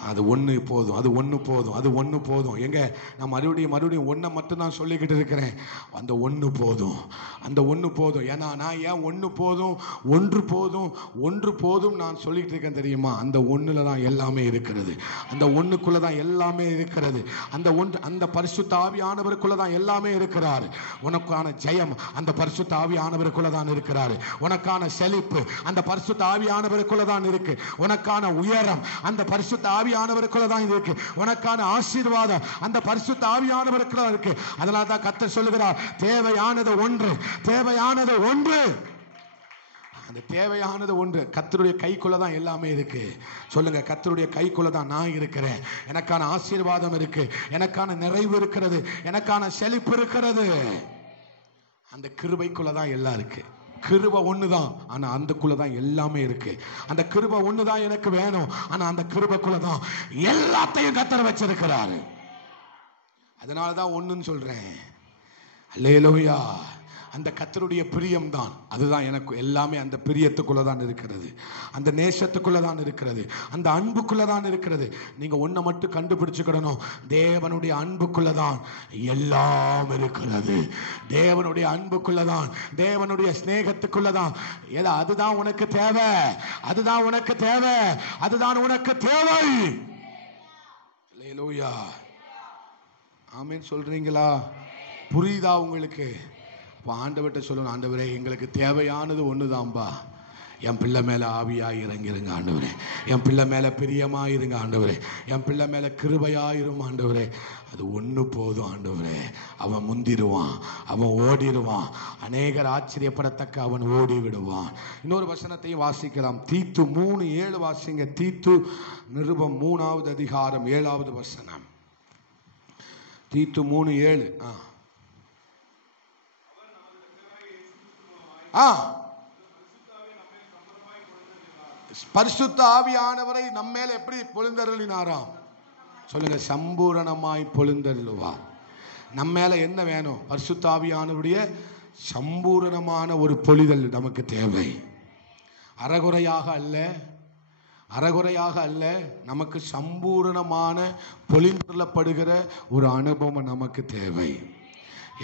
அது ஒன்று போதும். அது ஒன்று போதும். அது ஒன்று போதும். எங்க நான் மறுபடியும் ஒன்றை மட்டும் தான் சொல்லிக்கிட்டு இருக்கிறேன். அந்த ஒன்று போதும். அந்த ஒன்று போதும். ஏன்னா நான் ஏன் ஒன்று போதும் நான் சொல்லிக்கிட்டு இருக்கேன் தெரியுமா? அந்த ஒன்றுல தான் எல்லாமே இருக்கிறது. அந்த ஒன்றுக்குள்ள தான் எல்லாமே இருக்கிறது. அந்த பரிசுத்த ஆவியானவருக்குள்ள தான் எல்லாமே இருக்கிறார். உனக்கான ஜெயம் அந்த பரிசுத்த ஆவியானவருக்குள்ள தான் இருக்கிறார். உனக்கான செழிப்பு அந்த பரிசுத்த ஆவியானவருக்குள்ள தான் இருக்கு. உனக்கான உயரம் அந்த பரிசுத்த ஆவியானவருக்குள்ள தான் இருக்கு. உனக்கான ஆசீர்வாதம் அந்த பரிசுத்த ஆவியானவருக்குள்ள இருக்கு. அதனால தான் கர்த்தர் சொல்லுகிறார், தேவையானது ஒன்று. அந்த தேவையானது ஒன்று. கர்த்தருடைய கைக்குள்ள தான் எல்லாமே இருக்கு. சொல்லுங்க. கர்த்தருடைய கைக்குள்ள தான் நான் இருக்கிறேன். எனக்கான ஆசீர்வாதம் இருக்கு. எனக்கான நிறைவு இருக்கிறது. எனக்கான செழிப்பு இருக்கிறது. அந்த கிருபைக்குள்ள தான் எல்லாம் இருக்கு. கிருபை ஒண்ணுதான், ஆனா அந்தக்குள்ளதான் எல்லாமே இருக்கு. அந்த கிருபை ஒண்ணுதான் எனக்கு வேணும், ஆனா அந்த கிருபைக்குள்ளதான் எல்லாத்தையும் கர்த்தர் வச்சிருக்கிறாரு. அதனாலதான் ஒண்ணுன்னு சொல்றேன். அல்லேலூயா. அந்த கர்த்தருடைய பிரியம் தான், அதுதான் எனக்கு எல்லாமே. அந்த பிரியத்துக்குள்ள தான் இருக்கிறது. அந்த நேசத்துக்குள்ள தான் இருக்கிறது. அந்த அன்புக்குள்ள தான் இருக்கிறது. நீங்க ஒன்றை மட்டும் கண்டுபிடிச்சுக்கிடணும். தேவனுடைய அன்புக்குள்ள தான் எல்லாம் இருக்கிறது. தேவனுடைய அன்புக்குள்ள தான், தேவனுடைய ஸ்நேகத்துக்குள்ள தான். அதுதான் உனக்கு தேவை. அதுதான் உனக்கு தேவை. அதுதான் உனக்கு தேவை. அல்லேலூயா. ஆமென் சொல்றீங்களா? புரியுதா உங்களுக்கு? ஆண்டவர்கிட்ட சொல்லணும், ஆண்டவரே எங்களுக்கு தேவையானது ஒண்ணுதான்பா. என் பிள்ளை மேல ஆவியாய் இறங்கிருங்க ஆண்டவரே. என் பிள்ளை மேல பிரியமாயிருங்க ஆண்டவரே. என் பிள்ளை மேல கிருபையாயிரும் ஆண்டவரே. அது ஒண்ணு போதும் ஆண்டவரே. அவன் முந்திருவான், அவன் ஓடிடுவான். அநேகர் ஆச்சரியப்படத்தக்க அவன் ஓடி விடுவான். இன்னொரு வசனத்தையும் வாசிக்கலாம். தீத்து 3:7 வாசிங்க. தீத்து நிருபம் 3வது அதிகாரம் 7வது வசனம். தீத்து 3:7. பரிசுத்த ஆவியானவரை நம்ம மேல எப்படி பொழிந்தருளினாராம் சொல்லுங்க. சம்பூரணமாய் பொழிந்தருளுவார். நம்ம மேல என்ன வேணும்? பரிசுத்த ஆவியானவருடைய சம்பூரணமான ஒரு பொழிதல் நமக்கு தேவை. அறகுறையாக அல்ல, நமக்கு சம்பூரணமான பொழிந்தருளப்படுகிற ஒரு அனுபவம் நமக்கு தேவை.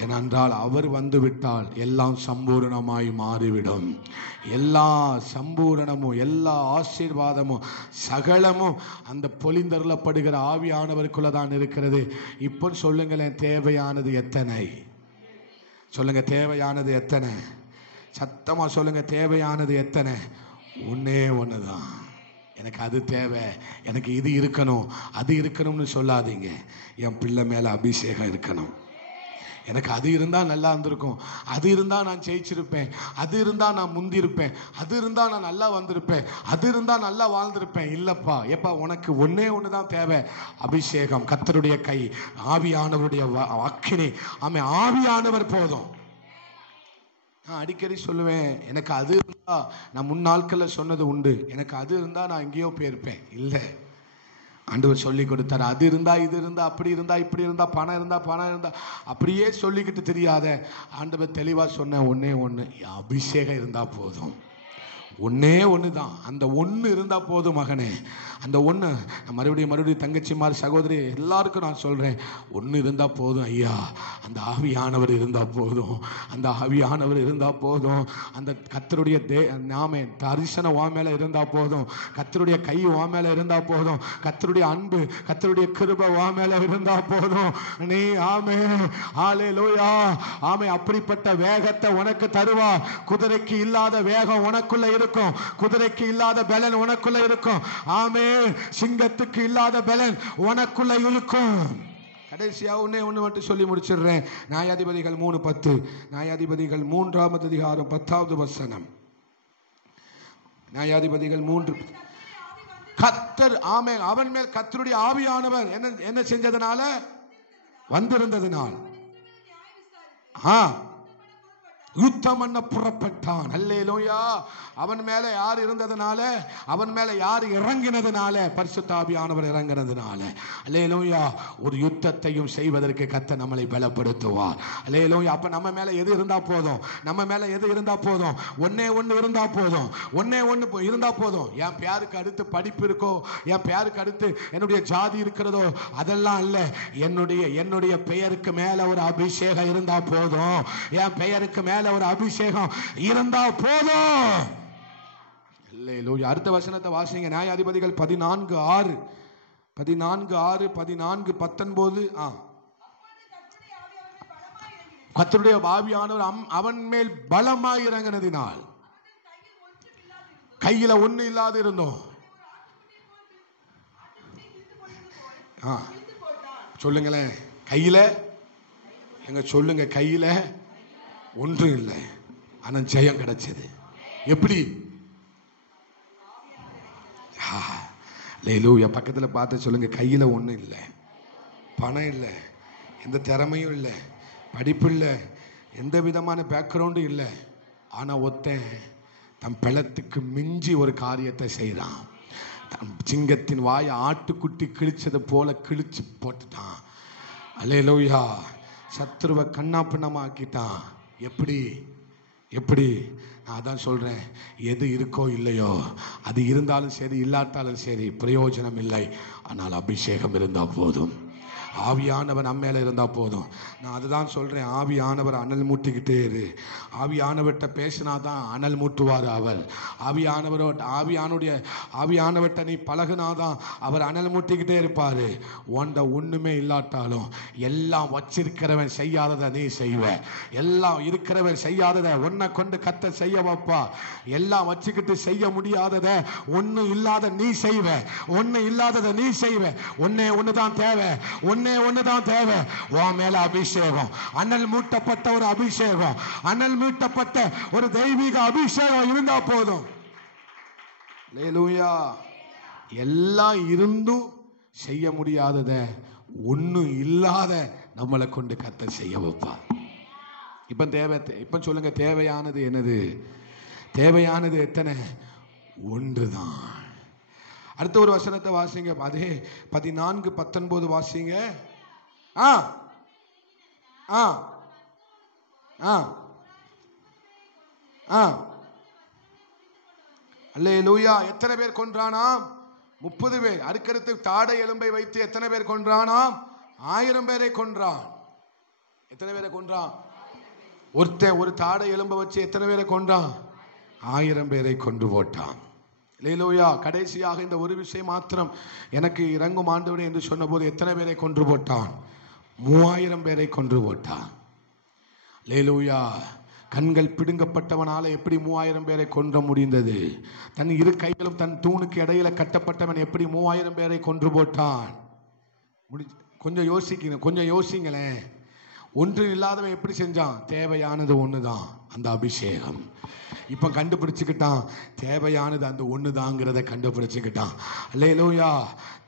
ஏனென்றால் அவர் வந்துவிட்டால் எல்லாம் சம்பூரணமாய் மாறிவிடும். எல்லா சம்பூரணமும் எல்லா ஆசீர்வாதமும் சகலமும் அந்த பொழிந்தருளப்படுகிற ஆவியானவருக்குள்ள தான் இருக்கிறது. இப்போ சொல்லுங்களேன், தேவையானது எத்தனை? சொல்லுங்க, தேவையானது எத்தனை? சத்தமா சொல்லுங்க, தேவையானது எத்தனை? ஒன்னே ஒண்ணுதான். எனக்கு அது தேவை, எனக்கு இது இருக்கணும், அது இருக்கணும்னு சொல்லாதீங்க. என் பிள்ளை மேல அபிஷேகம் இருக்கணும். எனக்கு அது இருந்தால் நல்லா இருந்திருக்கும், அது இருந்தால் நான் ஜெயிச்சிருப்பேன், அது இருந்தால் நான் முந்திருப்பேன், அது இருந்தால் நான் நல்லா வந்திருப்பேன், அது இருந்தால் நல்லா வாழ்ந்திருப்பேன். இல்லைப்பா, எப்பா உனக்கு ஒன்னே ஒன்று தான் தேவை, அபிஷேகம், கர்த்தருடைய கை, ஆவியானவருடைய அக்கினி. ஆமென், ஆவியானவர் போதும். நான் அடிக்கடி சொல்லுவேன், எனக்கு அது இருந்தா, நான் முன்னாட்களில் சொன்னது உண்டு, எனக்கு அது இருந்தால் நான் எங்கேயோ போயிருப்பேன். இல்லை, ஆண்டவர் சொல்லி கொடுத்தார், அது இருந்தா இது இருந்தா அப்படி இருந்தா இப்படி இருந்தா பணம் இருந்தா அப்படியே சொல்லிக்கிட்டு தெரியாத. ஆண்டவர் தெளிவா சொன்ன ஒன்னே ஒன்று, அபிஷேகம் இருந்தா போதும். ஒன்னே ஒன்று தான், அந்த ஒன்று இருந்தா போதும் மகனே. அந்த ஒன்று மறுபடியும் தங்கச்சிமார் சகோதரி எல்லாருக்கும் நான் சொல்றேன், ஒன்று இருந்தா போதும் ஐயா. அந்த ஆவியானவர் இருந்தா போதும், அந்த ஆவியானவர் இருந்தா போதும். அந்த கர்த்தருடைய நாமே தரிசனம் வா மேல இருந்தா போதும், கர்த்தருடைய கை வா மேல இருந்தா போதும், கர்த்தருடைய அன்பு, கர்த்தருடைய கிருபை வா மேல இருந்தா போதும். நீ ஆமே, ஹல்லேலூயா, ஆமே. அப்படிப்பட்ட வேகத்தை உனக்கு தருவா. குதிரைக்கு இல்லாத வேகம் உனக்குள்ள இருக்கும், குதிரைக்கு இல்லாத பலன் உனக்குள்ள இருக்கும். ஆமே, சிங்கத்துக்கு இல்லாத பலன் உனக்குள்ள இருக்கும். கடைசியா ஒண்ணு மட்டும் சொல்லி முடிச்சிடுறேன். நியாயாதிபதிகள் 3:10, நியாயாதிபதிகள் 3ஆம் அதிகாரம் 10வது வசனம். நியாயாதிபதிகள் 3. கர்த்தர், ஆமே, அவன் மேல் கர்த்தருடைய ஆவியானவர் என்ன செஞ்சதனால? வந்திருந்ததனால் யுத்தம் பண்ண புறப்பட்டான். அல்லேலூயா. அவன் மேல யார் இருந்ததுனால? அவன் மேல யார் இறங்கினதுனால? பரிசுத்த ஆவியானவர் இறங்கினதுனால. அல்லேலூயா. ஒரு யுத்தத்தையும் செய்வதற்கு கர்த்தர் நம்மளை பலப்படுத்துவார். அல்லேலூயா. அப்ப நம்ம மேல எது இருந்தா போதும்? நம்ம மேல எது இருந்தா போதும்? ஒன்னே ஒன்று இருந்தா போதும், ஒன்னே ஒன்று இருந்தா போதும். என் பேருக்கு அடுத்து படிப்பு இருக்கோ, என் பேருக்கு அடுத்து என்னுடைய ஜாதி இருக்கிறதோ, அதெல்லாம் அல்ல. என்னுடைய பெயருக்கு மேல ஒரு அபிஷேகம் இருந்தா போதும், என் பெயருக்கு மேல ஒரு அபிஷேகம் இருந்தா போதும். அல்லேலூயா. அடுத்த வசனத்தை வாசிங்க. நியாயாதிபதிகள் 14:6, 14:6, 14:19. கர்த்தருடைய ஆவியானவர் அவன் மேல் பலமாய் இறங்கினதினால் கையில ஒண்ணு இல்லாது இருந்தோம். சொல்லுங்களேன், கையில, எங்க சொல்லுங்க, கையில ஒன்றும் இல்லை, ஆனா ஜெயம் கிடைச்சது. எப்படி? அல்லேலூயா. பக்கத்துல பார்த்து சொல்லுங்க, கையில ஒண்ணும் இல்லை, பணம் இல்லை, எந்த திறமையும் இல்லை, படிப்பு இல்லை, எந்த விதமான பேக்ரவுண்டும் இல்லை, ஆனா ஒருத்தன் தன் பலத்துக்கு மிஞ்சி ஒரு காரியத்தை செய்யறான். சிங்கத்தின் வாயை ஆட்டுக்குட்டி கிழிச்சது போல கிழிச்சு போட்டுட்டான். அல்லேலூயா. சத்துருவை கண்ணாப்பின்னமாக்கிட்டான். எப்படி? நான் அதான் சொல்றேன், எது இருக்கோ இல்லையோ, அது இருந்தாலும் சரி இல்லாட்டாலும் சரி பிரயோஜனம் இல்லை. ஆனால் அபிஷேகம் இருந்தா போதும், ஆவியானவர் நம்ம மேல இருந்தா போதும். நான் அதுதான் சொல்றேன், ஆவியானவர் அனல் மூட்டிக்கிட்டே இரு. ஆவியானவர்கிட்ட பேசினாதான் அனல் மூட்டுவார் அவர். ஆவியானவர்கிட்ட நீ பழகுனாதான் அவர் அனல் மூட்டிக்கிட்டே இருப்பாரு. ஒண்ணுமே இல்லாட்டாலும் எல்லாம் வச்சிருக்கிறவன் செய்யாததை நீ செய்வ, எல்லாம் இருக்கிறவன் செய்யாததை உன்னை கொண்டு கத்த செய்ய வைப்பா. எல்லாம் வச்சுக்கிட்டு செய்ய முடியாததை ஒண்ணு இல்லாத நீ செய்வ, ஒண்ணு இல்லாததை நீ செய்வ. ஒன்னே ஒண்ணுதான் தேவை, ஒன்னே ஒண்ணுதான் தேவை, உன் மேல அபிஷேகம். அனல் மூட்டப்பட்ட ஒரு அபிஷேகம், அனல் மூட்டப்பட்ட ஒரு தெய்வீக அபிஷேகம் இருந்தா போதும். அல்லேலூயா. எல்லாம் இருந்தும் செய்ய முடியாதத ஒண்ணும் இல்லாத நம்மளை கொண்டு கர்த்தர் செய்ய வைப்பார். இப்ப சொல்லுங்க, தேவையானது என்னது? தேவையானது எத்தனை? ஒன்றுதான். அடுத்த ஒரு வசனத்தை வாசிங்க. அதே 14:19 வாசிங்க. அல்லேலூயா. எத்தனை பேர் கொன்றானாம்? 30 பேர். அடுக்கடுத்து தாடை எலும்பை வைத்து எத்தனை பேர் கொன்றானாம்? 1000 பேரை கொன்றான். எத்தனை பேரை கொன்றான்? ஒருத்தன் ஒரு தாடை எலும்ப வச்சு எத்தனை பேரை கொன்றான்? 1000 பேரை கொண்டு போட்டான். அல்லேலூயா. கடைசியாக இந்த ஒரு விஷயம் மாத்திரம் எனக்கு இறங்கும் ஆண்டவரே என்று சொன்னபோது எத்தனை பேரை கொன்று போட்டான்? 3000 பேரை கொன்று போட்டான். அல்லேலூயா. கண்கள் பிடுங்கப்பட்டவனால எப்படி 3000 பேரை கொன்ற முடிந்தது? தன் இரு கைகளும் தன் தூணுக்கு இடையில கட்டப்பட்டவன் எப்படி 3000 பேரை கொன்று போட்டான்? கொஞ்சம் யோசிங்களேன். ஒன்று இல்லாதவன் எப்படி செஞ்சான்? தேவையானது ஒண்ணுதான், அந்த அபிஷேகம். இப்ப கண்டுபிடிச்சுக்கிட்டான், தேவையானது அந்த ஒண்ணுதாங்கிறத கண்டுபிடிச்சுக்கிட்டான். அல்லேலூயா.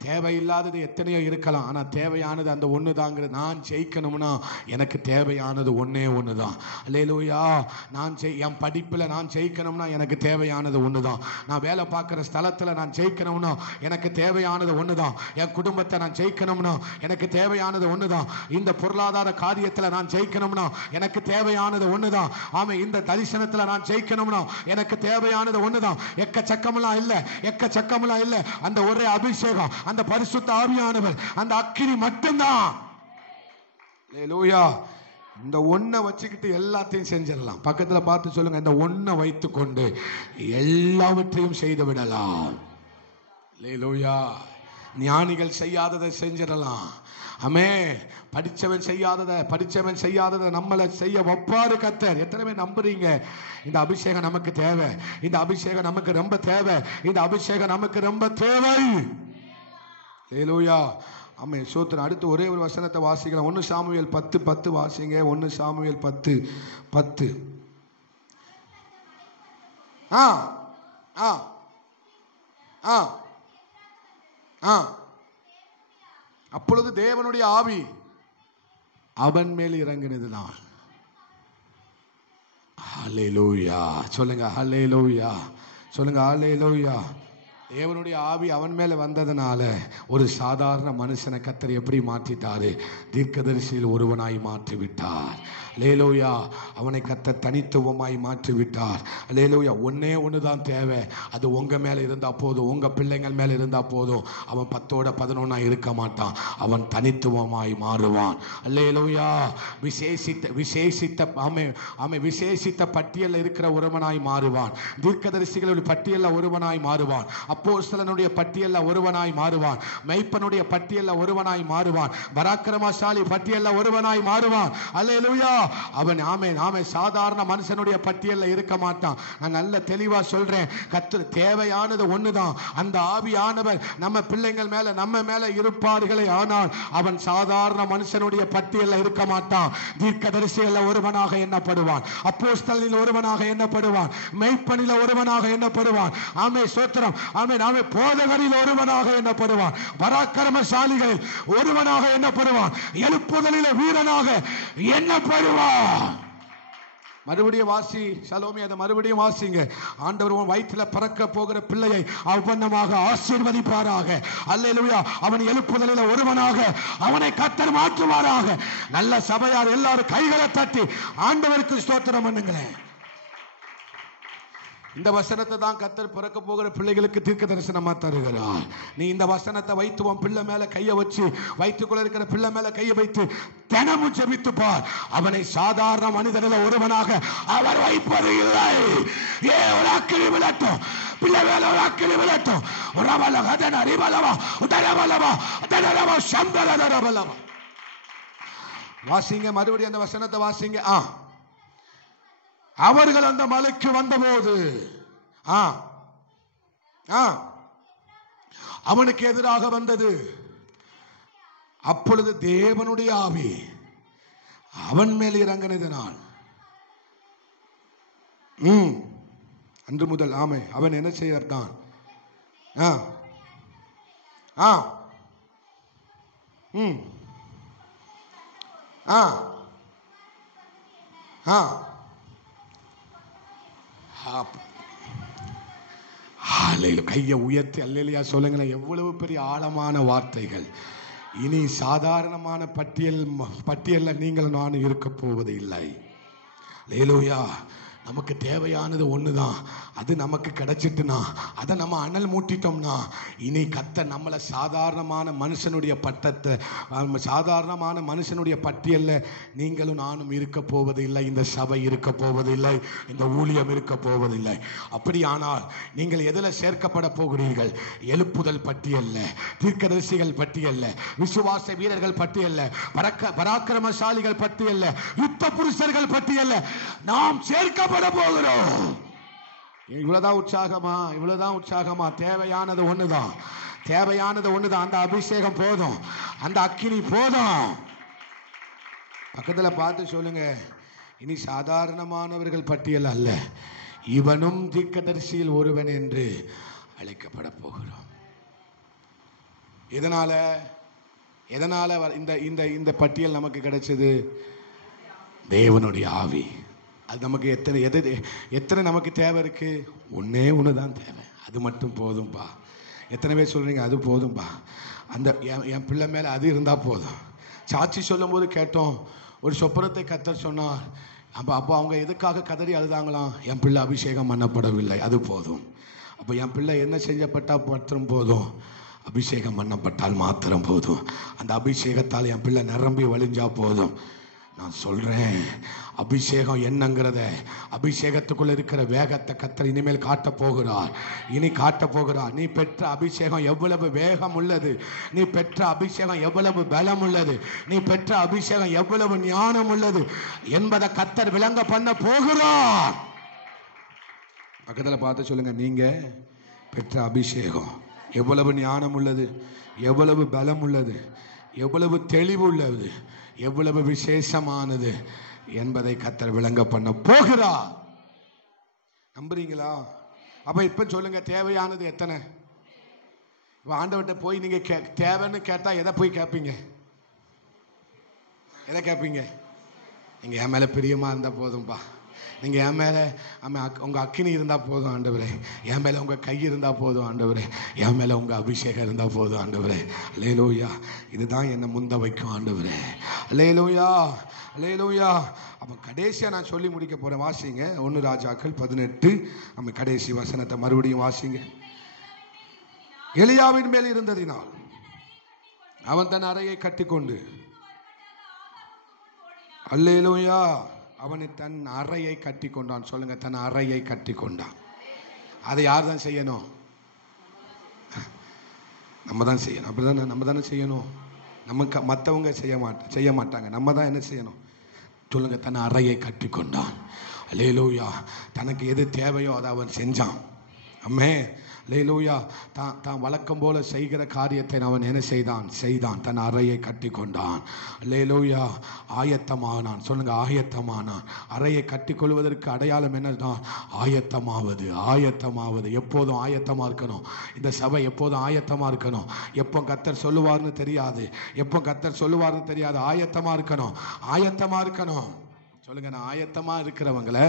தேவையில்லாதது எத்தனையோ இருக்கலாம், ஆனா தேவையானது அந்த ஒண்ணுதாங்கிறது. நான் ஜெயிக்கணும்னா எனக்கு தேவையானது ஒன்னே ஒண்ணுதான். அல்லேலூயா. என் படிப்புல நான் ஜெயிக்கணும்னா எனக்கு தேவையானது ஒண்ணுதான். நான் வேலை பார்க்கிற ஸ்தலத்துல நான் ஜெயிக்கணும்னா எனக்கு தேவையானது ஒண்ணுதான். என் குடும்பத்தை நான் ஜெயிக்கணும்னா எனக்கு தேவையானது ஒண்ணுதான். இந்த பொருளாதார காரியத்துல நான் ஜெயிக்கணும்னா எனக்கு தேவையானது ஒண்ணுதான். ஆமா, இந்த தரிசனத்துல நான் ஜெயிக்கணும்னா எனக்கு தேவையானது ஒண்ணுதான். எக்கச்சக்கமெல்லாம் இல்ல, அந்த ஒரே அபிஷேகம், அந்த பரிசுத்த ஆவியானவர், அந்த அக்கினி மட்டும்தான். அல்லேலூயா. இந்த ஒன்றை வச்சுக்கிட்டு எல்லாத்தையும் செஞ்சிடலாம். பக்கத்துல பார்த்து சொல்லுங்க, இந்த ஒன்றை வைத்துக்கொண்டு எல்லாவற்றையும் செய்து விடலாம். அல்லேலூயா. ஞானிகள் செய்யாததை செஞ்சிடலாம். ஆமே. படிச்சவன் செய்யாததை நம்மளை செய்ய வைப்பாரு கர்த்தர். எத்தனை பேர் நம்புறீங்க? இந்த அபிஷேகம் நமக்கு தேவை, இந்த அபிஷேகம் நமக்கு ரொம்ப தேவை, இந்த அபிஷேகம் நமக்கு ரொம்ப தேவை. அல்லேலூயா. ஆமே. சோத்திரம். அடுத்து ஒரே ஒரு வசனத்தை வாசிக்கலாம். 1 சாமுவேல் 10:10 வாசிங்க. 1 சாமுவேல் 10:10. அப்பொழுது தேவனுடைய ஆவி அவன் மேல் இறங்கினதுதான். ஹல்லேலூயா. சொல்லுங்க ஹல்லேலூயா. சொல்லுங்க ஹல்லேலூயா. தேவனுடைய ஆவி அவன் மேல வந்ததனால ஒரு சாதாரண மனுஷனை கர்த்தர் எப்படி மாற்றிட்டாரு? தீர்க்கதரிசியில் ஒருவனாய் மாற்றி விட்டார். அல்லேலூயா. அவனை கர்த்தர் தனித்துவமாய் மாற்றி விட்டார். அல்லேலூயா. ஒன்னே ஒண்ணுதான் தேவை. அது உங்க மேல இருந்தா போதும், உங்க பிள்ளைங்கள் மேல இருந்தா போதும். அவன் 10ஓட 11 இருக்க மாட்டான். அவன் தனித்துவமாய் மாறுவான். அல்லேலூயா. விசேஷித்த பட்டியலில் இருக்கிற ஒருவனாய் மாறுவான். தீர்க்கதரிசிகளுடைய பட்டியலில் ஒருவனாய் மாறுவான். அப்போஸ்தலனுடைய பட்டியலில் ஒருவனாய் மாறுவான். மெய்ப்பனுடைய பட்டியலில் ஒருவனாய் மாறுவான். பராக்கிரமசாலி பட்டியலில் ஒருவனாய் மாறுவான். அல்லேலூயா. அவன் சாதாரண மனுஷனுடைய பட்டியலில் இருக்க மாட்டான். நான் நல்ல தெளிவா சொல்றேன். கர்த்தர் தேவையானது ஒண்ணுதான். அந்த ஆவியானவர் நம்ம பிள்ளைகள் மேல நம்ம மேல இருப்பார்களே, ஆனால் அவன் சாதாரண மனுஷனுடைய பட்டியலில் இருக்க மாட்டான். தீர்க்கதரிசியில் ஒருவனாக எண்ணப்படுவான். அப்போஸ்தலனில் ஒருவனாக எண்ணப்படுவான். மெய்ப்பனில் ஒருவனாக எண்ணப்படுவான். ஆமே. ஸ்தோத்திரம். ஆமே. போதகரில் ஒருவனாக எண்ணப்படுவான். பராக்கிரமசாலிகளில் ஒருவனாக எண்ணப்படுவான். எழுப்புதலில் வீரனாக எண்ணப்படுவான். மறுபடியும் வாசி சலோமி, அதை மறுபடியும் வாசிங்க. ஆண்டவர் வயிற்றில் பிறக்க போகிற பிள்ளையை அவனமாக ஆசீர்வதிப்பாராக. அல்லேலூயா. அவன் எழுப்புதலில் ஒருவனாக அவனை கர்த்தர் மாற்றுவாராக. நல்ல சபையார் எல்லாரும் கைகளை தட்டி ஆண்டவருக்கு ஸ்தோத்திரம் பண்ணுங்களேன். இந்த வசனத்தை தான் கர்த்தர் பிறக்க போகிற பிள்ளைகளுக்கு தீர்க்க தரிசனமா தருகிறார். நீ இந்த வசனத்தை வைத்து உன் பிள்ளை மேல கையை வச்சு, வயிற்றுக்குள்ள இருக்கிற பிள்ளை மேல கையை வைத்து தினமும் ஜெபித்து பார். அவனை சாதாரண மனிதனில் ஒருவனாக அவர் வைப்பது இல்லை. ஒரு அக்கினி விழட்டும், பிள்ளை மேல ஒரு அக்கினி விழட்டும். வாசிங்க மறுபடியும் அந்த வசனத்தை வாசிங்க. அவர்கள் அந்த மலைக்கு வந்தபோது அவனுக்கு எதிராக வந்தது. அப்பொழுது தேவனுடைய ஆவி அவன் மேல் இறங்கினதினால் அன்று முதல் அவன் என்ன செய்தான்? கையை உயர்த்தி அல்லேலூயா சொல்லுங்களேன். எவ்வளவு பெரிய ஆழமான வார்த்தைகள். இனி சாதாரணமான பட்டியல்ல நீங்கள் நான் இருக்க போவது இல்லை. அல்லேலூயா. நமக்கு தேவையானது ஒண்ணுதான். அது நமக்கு கிடைச்சிட்டுனா அதை நம்ம அனல் மூட்டிட்டோம்னா இனி கர்த்தர் நம்மளை சாதாரணமான மனுஷனுடைய பட்டத்தை, சாதாரணமான மனுஷனுடைய பட்டியல்ல நீங்களும் நானும் இருக்க போவதில்லை. இந்த சபை இருக்க போவதில்லை. இந்த ஊழியம் இருக்க போவதில்லை. அப்படியானால் நீங்கள் எதில் சேர்க்கப்பட போகிறீர்கள்? எழுப்புதல் பட்டியல்ல, தீர்க்கதரிசிகள் பட்டியல்ல, விசுவாச வீரர்கள் பட்டியல்ல, பராக்கிரமசாலிகள் பட்டியல்ல, யுத்த புருஷர்கள் பட்டியல்ல நாம் சேர்க்கப்பட போகிறோம். இவ்வளவுதான் உற்சாகமா? இவ்வளவுதான் உற்சாகமா? தேவையானது ஒண்ணுதான். தேவையானது ஒண்ணுதான். அந்த அபிஷேகம் போதும். அந்த அக்கினி போதும். பக்கத்துல பார்த்து சொல்லுங்க, இனி சாதாரணமானவர்கள் பட்டியல் அல்ல, இவனும் தீர்க்கதரிசியில் ஒருவன் என்று அழைக்கப்பட போகிறோம். எதனால இந்த பட்டியல் நமக்கு கிடைச்சது? தேவனுடைய ஆவி. அது நமக்கு எத்தனை நமக்கு தேவை இருக்கு? ஒன்னே ஒண்ணுதான் தேவை. அது மட்டும் போதும்பா. எத்தனை பேர் சொல்றீங்க அது போதும்பா? அந்த என் பிள்ளை மேல அது இருந்தா போதும். சாட்சி சொல்லும் போது கேட்டோம், ஒரு சொப்பனத்தை கர்த்தர் சொன்னார். அப்போ அவங்க எதுக்காக கதறி அழுதாங்களாம்? என் பிள்ளை அபிஷேகம் பண்ணப்படவில்லை, அது போதும். அப்போ என் பிள்ளை என்ன செஞ்சப்பட்டா மாத்திரம் போதும்? அபிஷேகம் பண்ணப்பட்டால் மாத்திரம் போதும். அந்த அபிஷேகத்தால் என் பிள்ளை நிரம்பி வழிஞ்சா போதும். நான் சொல்றேன், அபிஷேகம் என்னங்கிறத, அபிஷேகத்துக்குள்ள இருக்கிற வேகத்தை கர்த்தர் இனிமேல் காட்ட போகிறார். இனி காட்ட போகிறார். நீ பெற்ற அபிஷேகம் எவ்வளவு வேகம் உள்ளது, நீ பெற்ற அபிஷேகம் எவ்வளவு பலம் உள்ளது, நீ பெற்ற அபிஷேகம் எவ்வளவு ஞானம் உள்ளது என்பதை கர்த்தர் விளங்க பண்ண போகிறார். பக்கத்துல பார்த்து சொல்லுங்க, நீங்க பெற்ற அபிஷேகம் எவ்வளவு ஞானம் உள்ளது, எவ்வளவு பலம் உள்ளது, எவ்வளவு தெளிவு உள்ளது, எவ்வளவு விசேஷமானது என்பதை கர்த்தர் விளங்க பண்ண போகிறார். நம்புறீங்களா? அப்ப இப்ப சொல்லுங்க, தேவையானது எத்தனை? ஆண்டவர்கிட்ட போய் நீங்க தேவைன்னு கேட்டா எதை போய் கேட்பீங்க? எதை கேட்பீங்க? நீங்க என் மேல பிரியமா இருந்தா போதும்பா, நீங்க என் மேல உங்க அக்கினி இருந்தா போதும் ஆண்டவரே, என் மேல உங்க கை இருந்தா போதும் ஆண்டவரே, என் மேல உங்க அபிஷேகம் இருந்தா போதும் ஆண்டவரே. அல்லேலூயா. இதுதான் என்ன முந்த வைக்கும் ஆண்டவரே. அல்லேலூயா, அல்லேலூயா. அப்ப கடைசியா நான் சொல்லி முடிக்க போறேன். வாசிங்க 1 ராஜாக்கள் 18 நம்ம கடைசி வசனத்தை மறுபடியும் வாசிங்க. எலியாவின் மேல் இருந்ததினால் அவன் தன் அறையை கட்டிக்கொண்டு, அல்லேலூயா, அவனை தன் அறையை கட்டி கொண்டான். சொல்லுங்க, தன் அறையை கட்டி கொண்டான். அதை யார் தான் செய்யணும்? நம்ம தான் செய்யணும். அப்படிதான் நம்ம தானே செய்யணும். நமக்கு மற்றவங்க செய்ய மாட்டாங்க. நம்ம தான் என்ன செய்யணும்? சொல்லுங்க, தன் அறையை கட்டி கொண்டான். அல்லேலூயா. தனக்கு எது தேவையோ அதை அவன் செஞ்சான். அம்மே அல்லேலூயா. தான் வழக்கம் போல செய்கிற காரியத்தை அவன் என்ன செய்தான்? தன் அறையை கட்டி கொண்டான். அல்லேலூயா. ஆயத்தமானான். சொல்லுங்க, ஆயத்தமானான். அறையை கட்டி கொள்வதற்கு அடையாளம் என்னதான்? ஆயத்தமாவது. எப்போதும் ஆயத்தமா இருக்கணும். இந்த சபை எப்போதும் ஆயத்தமா இருக்கணும். எப்போ கர்த்தர் சொல்லுவார்னு தெரியாது. ஆயத்தமா இருக்கணும். சொல்லுங்க, நான் ஆயத்தமா இருக்கிறவங்களை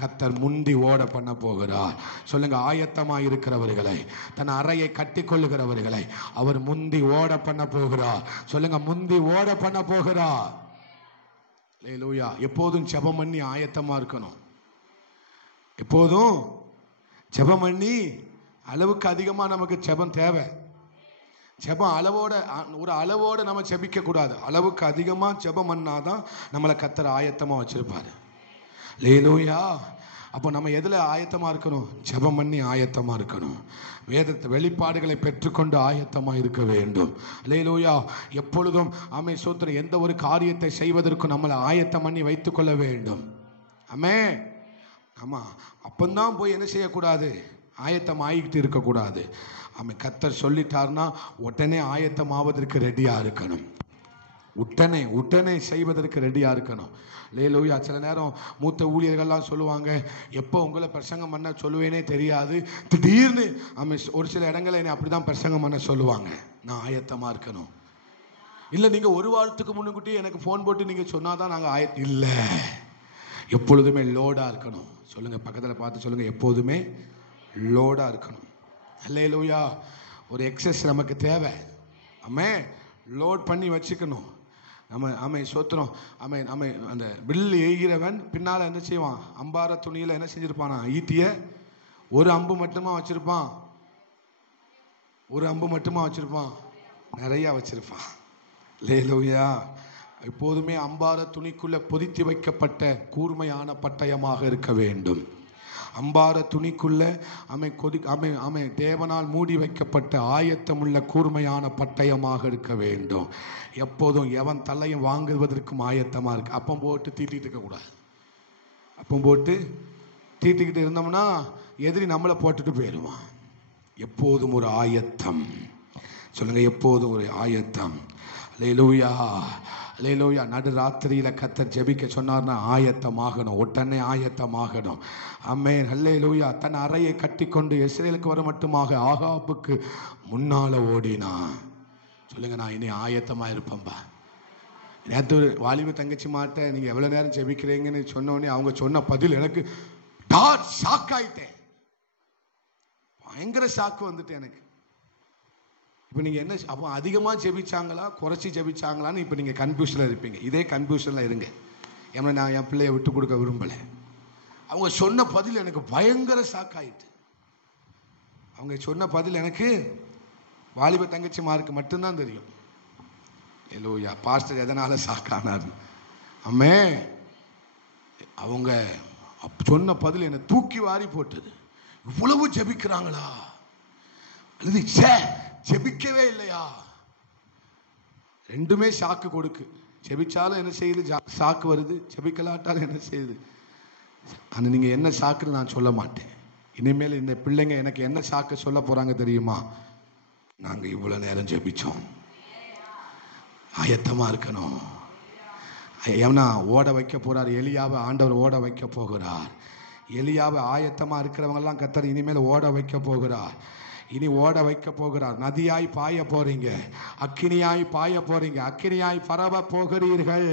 கர்த்தர் முந்தி ஓட பண்ண போகிறார். சொல்லுங்க, ஆயத்தமா இருக்கிறவர்களை, தன் அறையை கட்டி கொள்ளுகிறவர்களை அவர் முந்தி ஓட பண்ண போகிறார். சொல்லுங்க, முந்தி ஓட பண்ண போகிறார். அல்லேலூயா. எப்போதும் ஜெபம் பண்ணி ஆயத்தமா இருக்கணும். எப்போதும் ஜெபம் பண்ணி, அளவுக்கு அதிகமா நமக்கு ஜெபம் தேவை. ஜெபம் ஒரு அளவோட நம்ம ஜெபிக்க கூடாது. அளவுக்கு அதிகமா ஜெபம் பண்ணாதான் நம்மளை கர்த்தர் ஆயத்தமா வச்சிருப்பாரு. அல்லேலூயா. அப்போ நம்ம எதுல ஆயத்தமா இருக்கணும்? ஜெபம் பண்ணி ஆயத்தமா இருக்கணும். வேதத்தை வெளிப்பாடுகளை பெற்றுக்கொண்டு ஆயத்தமா இருக்க வேண்டும். அல்லேலூயா. எப்பொழுதும் ஆமே சோத்திரம், எந்த ஒரு காரியத்தை செய்வதற்கும் நம்மளை ஆயத்தம் பண்ணி வைத்துக் கொள்ள வேண்டும். ஆமே. ஆமா. அப்பந்தான் போய் என்ன செய்யக்கூடாது? ஆயத்தம் ஆகிக்கிட்டு இருக்கக்கூடாது. அவன் கர்த்தர் சொல்லிட்டார்னா உடனே ஆயத்தம் ஆவதற்கு ரெடியா இருக்கணும். உடனே செய்வதற்கு ரெடியா இருக்கணும். அல்லேலூயா. சில நேரம் மூத்த ஊழியர்கள்லாம் சொல்லுவாங்க, எப்போ உங்களை பிரசங்கம் பண்ண சொல்லுவேனே தெரியாது, திடீர்னு ஒரு சில இடங்களை என்னை அப்படிதான் பிரசங்கம் பண்ண சொல்லுவாங்க. நான் ஆயத்தமா இருக்கணும். இல்லை, நீங்க ஒரு வாரத்துக்கு முன்னுக்கூட்டி எனக்கு ஃபோன் போட்டு நீங்க சொன்னாதான் நாங்கள் இல்லை, எப்பொழுதுமே லோடா இருக்கணும். சொல்லுங்க, பக்கத்தில் பார்த்து சொல்லுங்க, எப்போதுமே லோடா இருக்கணும். அல்லேலூயா. ஒரு எக்ஸஸ் நமக்கு தேவை. ஆமே. லோட் பண்ணி வச்சுக்கணும். ஆமை சோத்திரம். ஆமை அந்த வில் எய்கிறவன் பின்னால் என்ன செய்வான்? அம்பார துணியில் என்ன செஞ்சிருப்பானா? ஈட்டிய ஒரு அம்பு மட்டுமா வச்சிருப்பான்? ஒரு அம்பு மட்டுமா வச்சிருப்பான்? நிறைய வச்சிருப்பான். அல்லேலூயா. எப்போதுமே அம்பார துணிக்குள்ள பொதித்து வைக்கப்பட்ட கூர்மையான பட்டயமாக இருக்க வேண்டும். அம்பார துணிக்குள்ள தேவனால் மூடி வைக்கப்பட்ட ஆயத்தமுள்ள கூர்மையான பட்டயமாக இருக்க வேண்டும். எப்போதும் எவன் தலையும் வாங்குவதற்கும் ஆயத்தமா இருக்கு. அப்பம் போட்டு தீட்டிட்டு இருக்க கூடாது. அப்பம் போட்டு தீட்டிக்கிட்டு இருந்தோம்னா எதிரி நம்மளை போட்டுட்டு போயிடுவான். எப்போதும் ஒரு ஆயத்தம். சொல்லுங்க, எப்போதும் ஒரு ஆயத்தம். அல்லேலூயா, அல்லேலூயா. நடு ராத்திரியில கர்த்தர் ஜெபிக்க சொன்னார்னா ஆயத்தமாகணும், உடனே ஆயத்தமாகணும். ஆமென், அல்லேலூயா. தன் அறையை கட்டிக்கொண்டு இஸ்ரவேலுக்கு வர மட்டுமாக ஆகாபுக்கு முன்னால ஓடினான். சொல்லுங்க, நான் இனி ஆயத்தமா இருப்பேன்பா. நேற்று ஒரு வாலிப தங்கச்சி மாட்ட நீங்க எவ்வளவு நேரம் ஜெபிக்கிறீங்கன்னு சொன்னோடனே அவங்க சொன்ன பதில் எனக்கு ஷாக் ஆயிட்டேன். பயங்கர ஷாக்கு வந்துட்டு எனக்கு. இப்போ நீங்கள் என்ன அப்போ அதிகமாக ஜெபிச்சாங்களா குறைச்சி ஜெபிச்சாங்களான்னு இப்போ நீங்கள் கன்ஃபியூஷனில் இருப்பீங்க. இதே கன்ஃபியூஷனில் இருங்க. ஏன்னா நான் என் பிள்ளையை விட்டு கொடுக்க விரும்பலை. அவங்க சொன்ன பதில் எனக்கு பயங்கர ஷாக் ஆயிட்டு. அவங்க சொன்ன பதில் எனக்கு வாலிப தங்கச்சிமாருக்கு மட்டும்தான் தெரியும். எல்லோயா பாஸ்டர் எதனால் ஷாக் ஆனார்? அம்மே, அவங்க சொன்ன பதில் என்னை தூக்கி வாரி போட்டது. இவ்வளவு ஜெபிக்கிறாங்களா அல்லது ஜெபிக்கவே இல்லையா? ரெண்டுமே ஷாக்கு கொடுக்கு. ஜெபிச்சாலும் என்ன செய்யுது? ஷாக்கு வருது. ஜெபிக்கலாட்டாலும் என்ன செய்யுது? ஆனால் நீங்கள் என்ன ஷாக்குன்னு நான் சொல்ல மாட்டேன். இனிமேல் இந்த பிள்ளைங்க எனக்கு என்ன ஷாக்கு சொல்ல போறாங்க தெரியுமா? நாங்கள் இவ்வளோ நேரம் ஜெபிச்சோம். ஆயத்தமாக இருக்கணும். ஏன்னா ஓட வைக்க போறார். எலியாவை ஆண்டவர் ஓட வைக்க போகிறார். எலியாவை ஆயத்தமாக இருக்கிறவங்கெல்லாம் கர்த்தர் இனிமேல் ஓட வைக்க போகிறார். இனி ஓட வைக்க போகிறார். நதியாய் பாய போறீங்க, அக்கினியாய் பாய போறீங்க, அக்கினியாய் பரவ போகிறீர்கள்.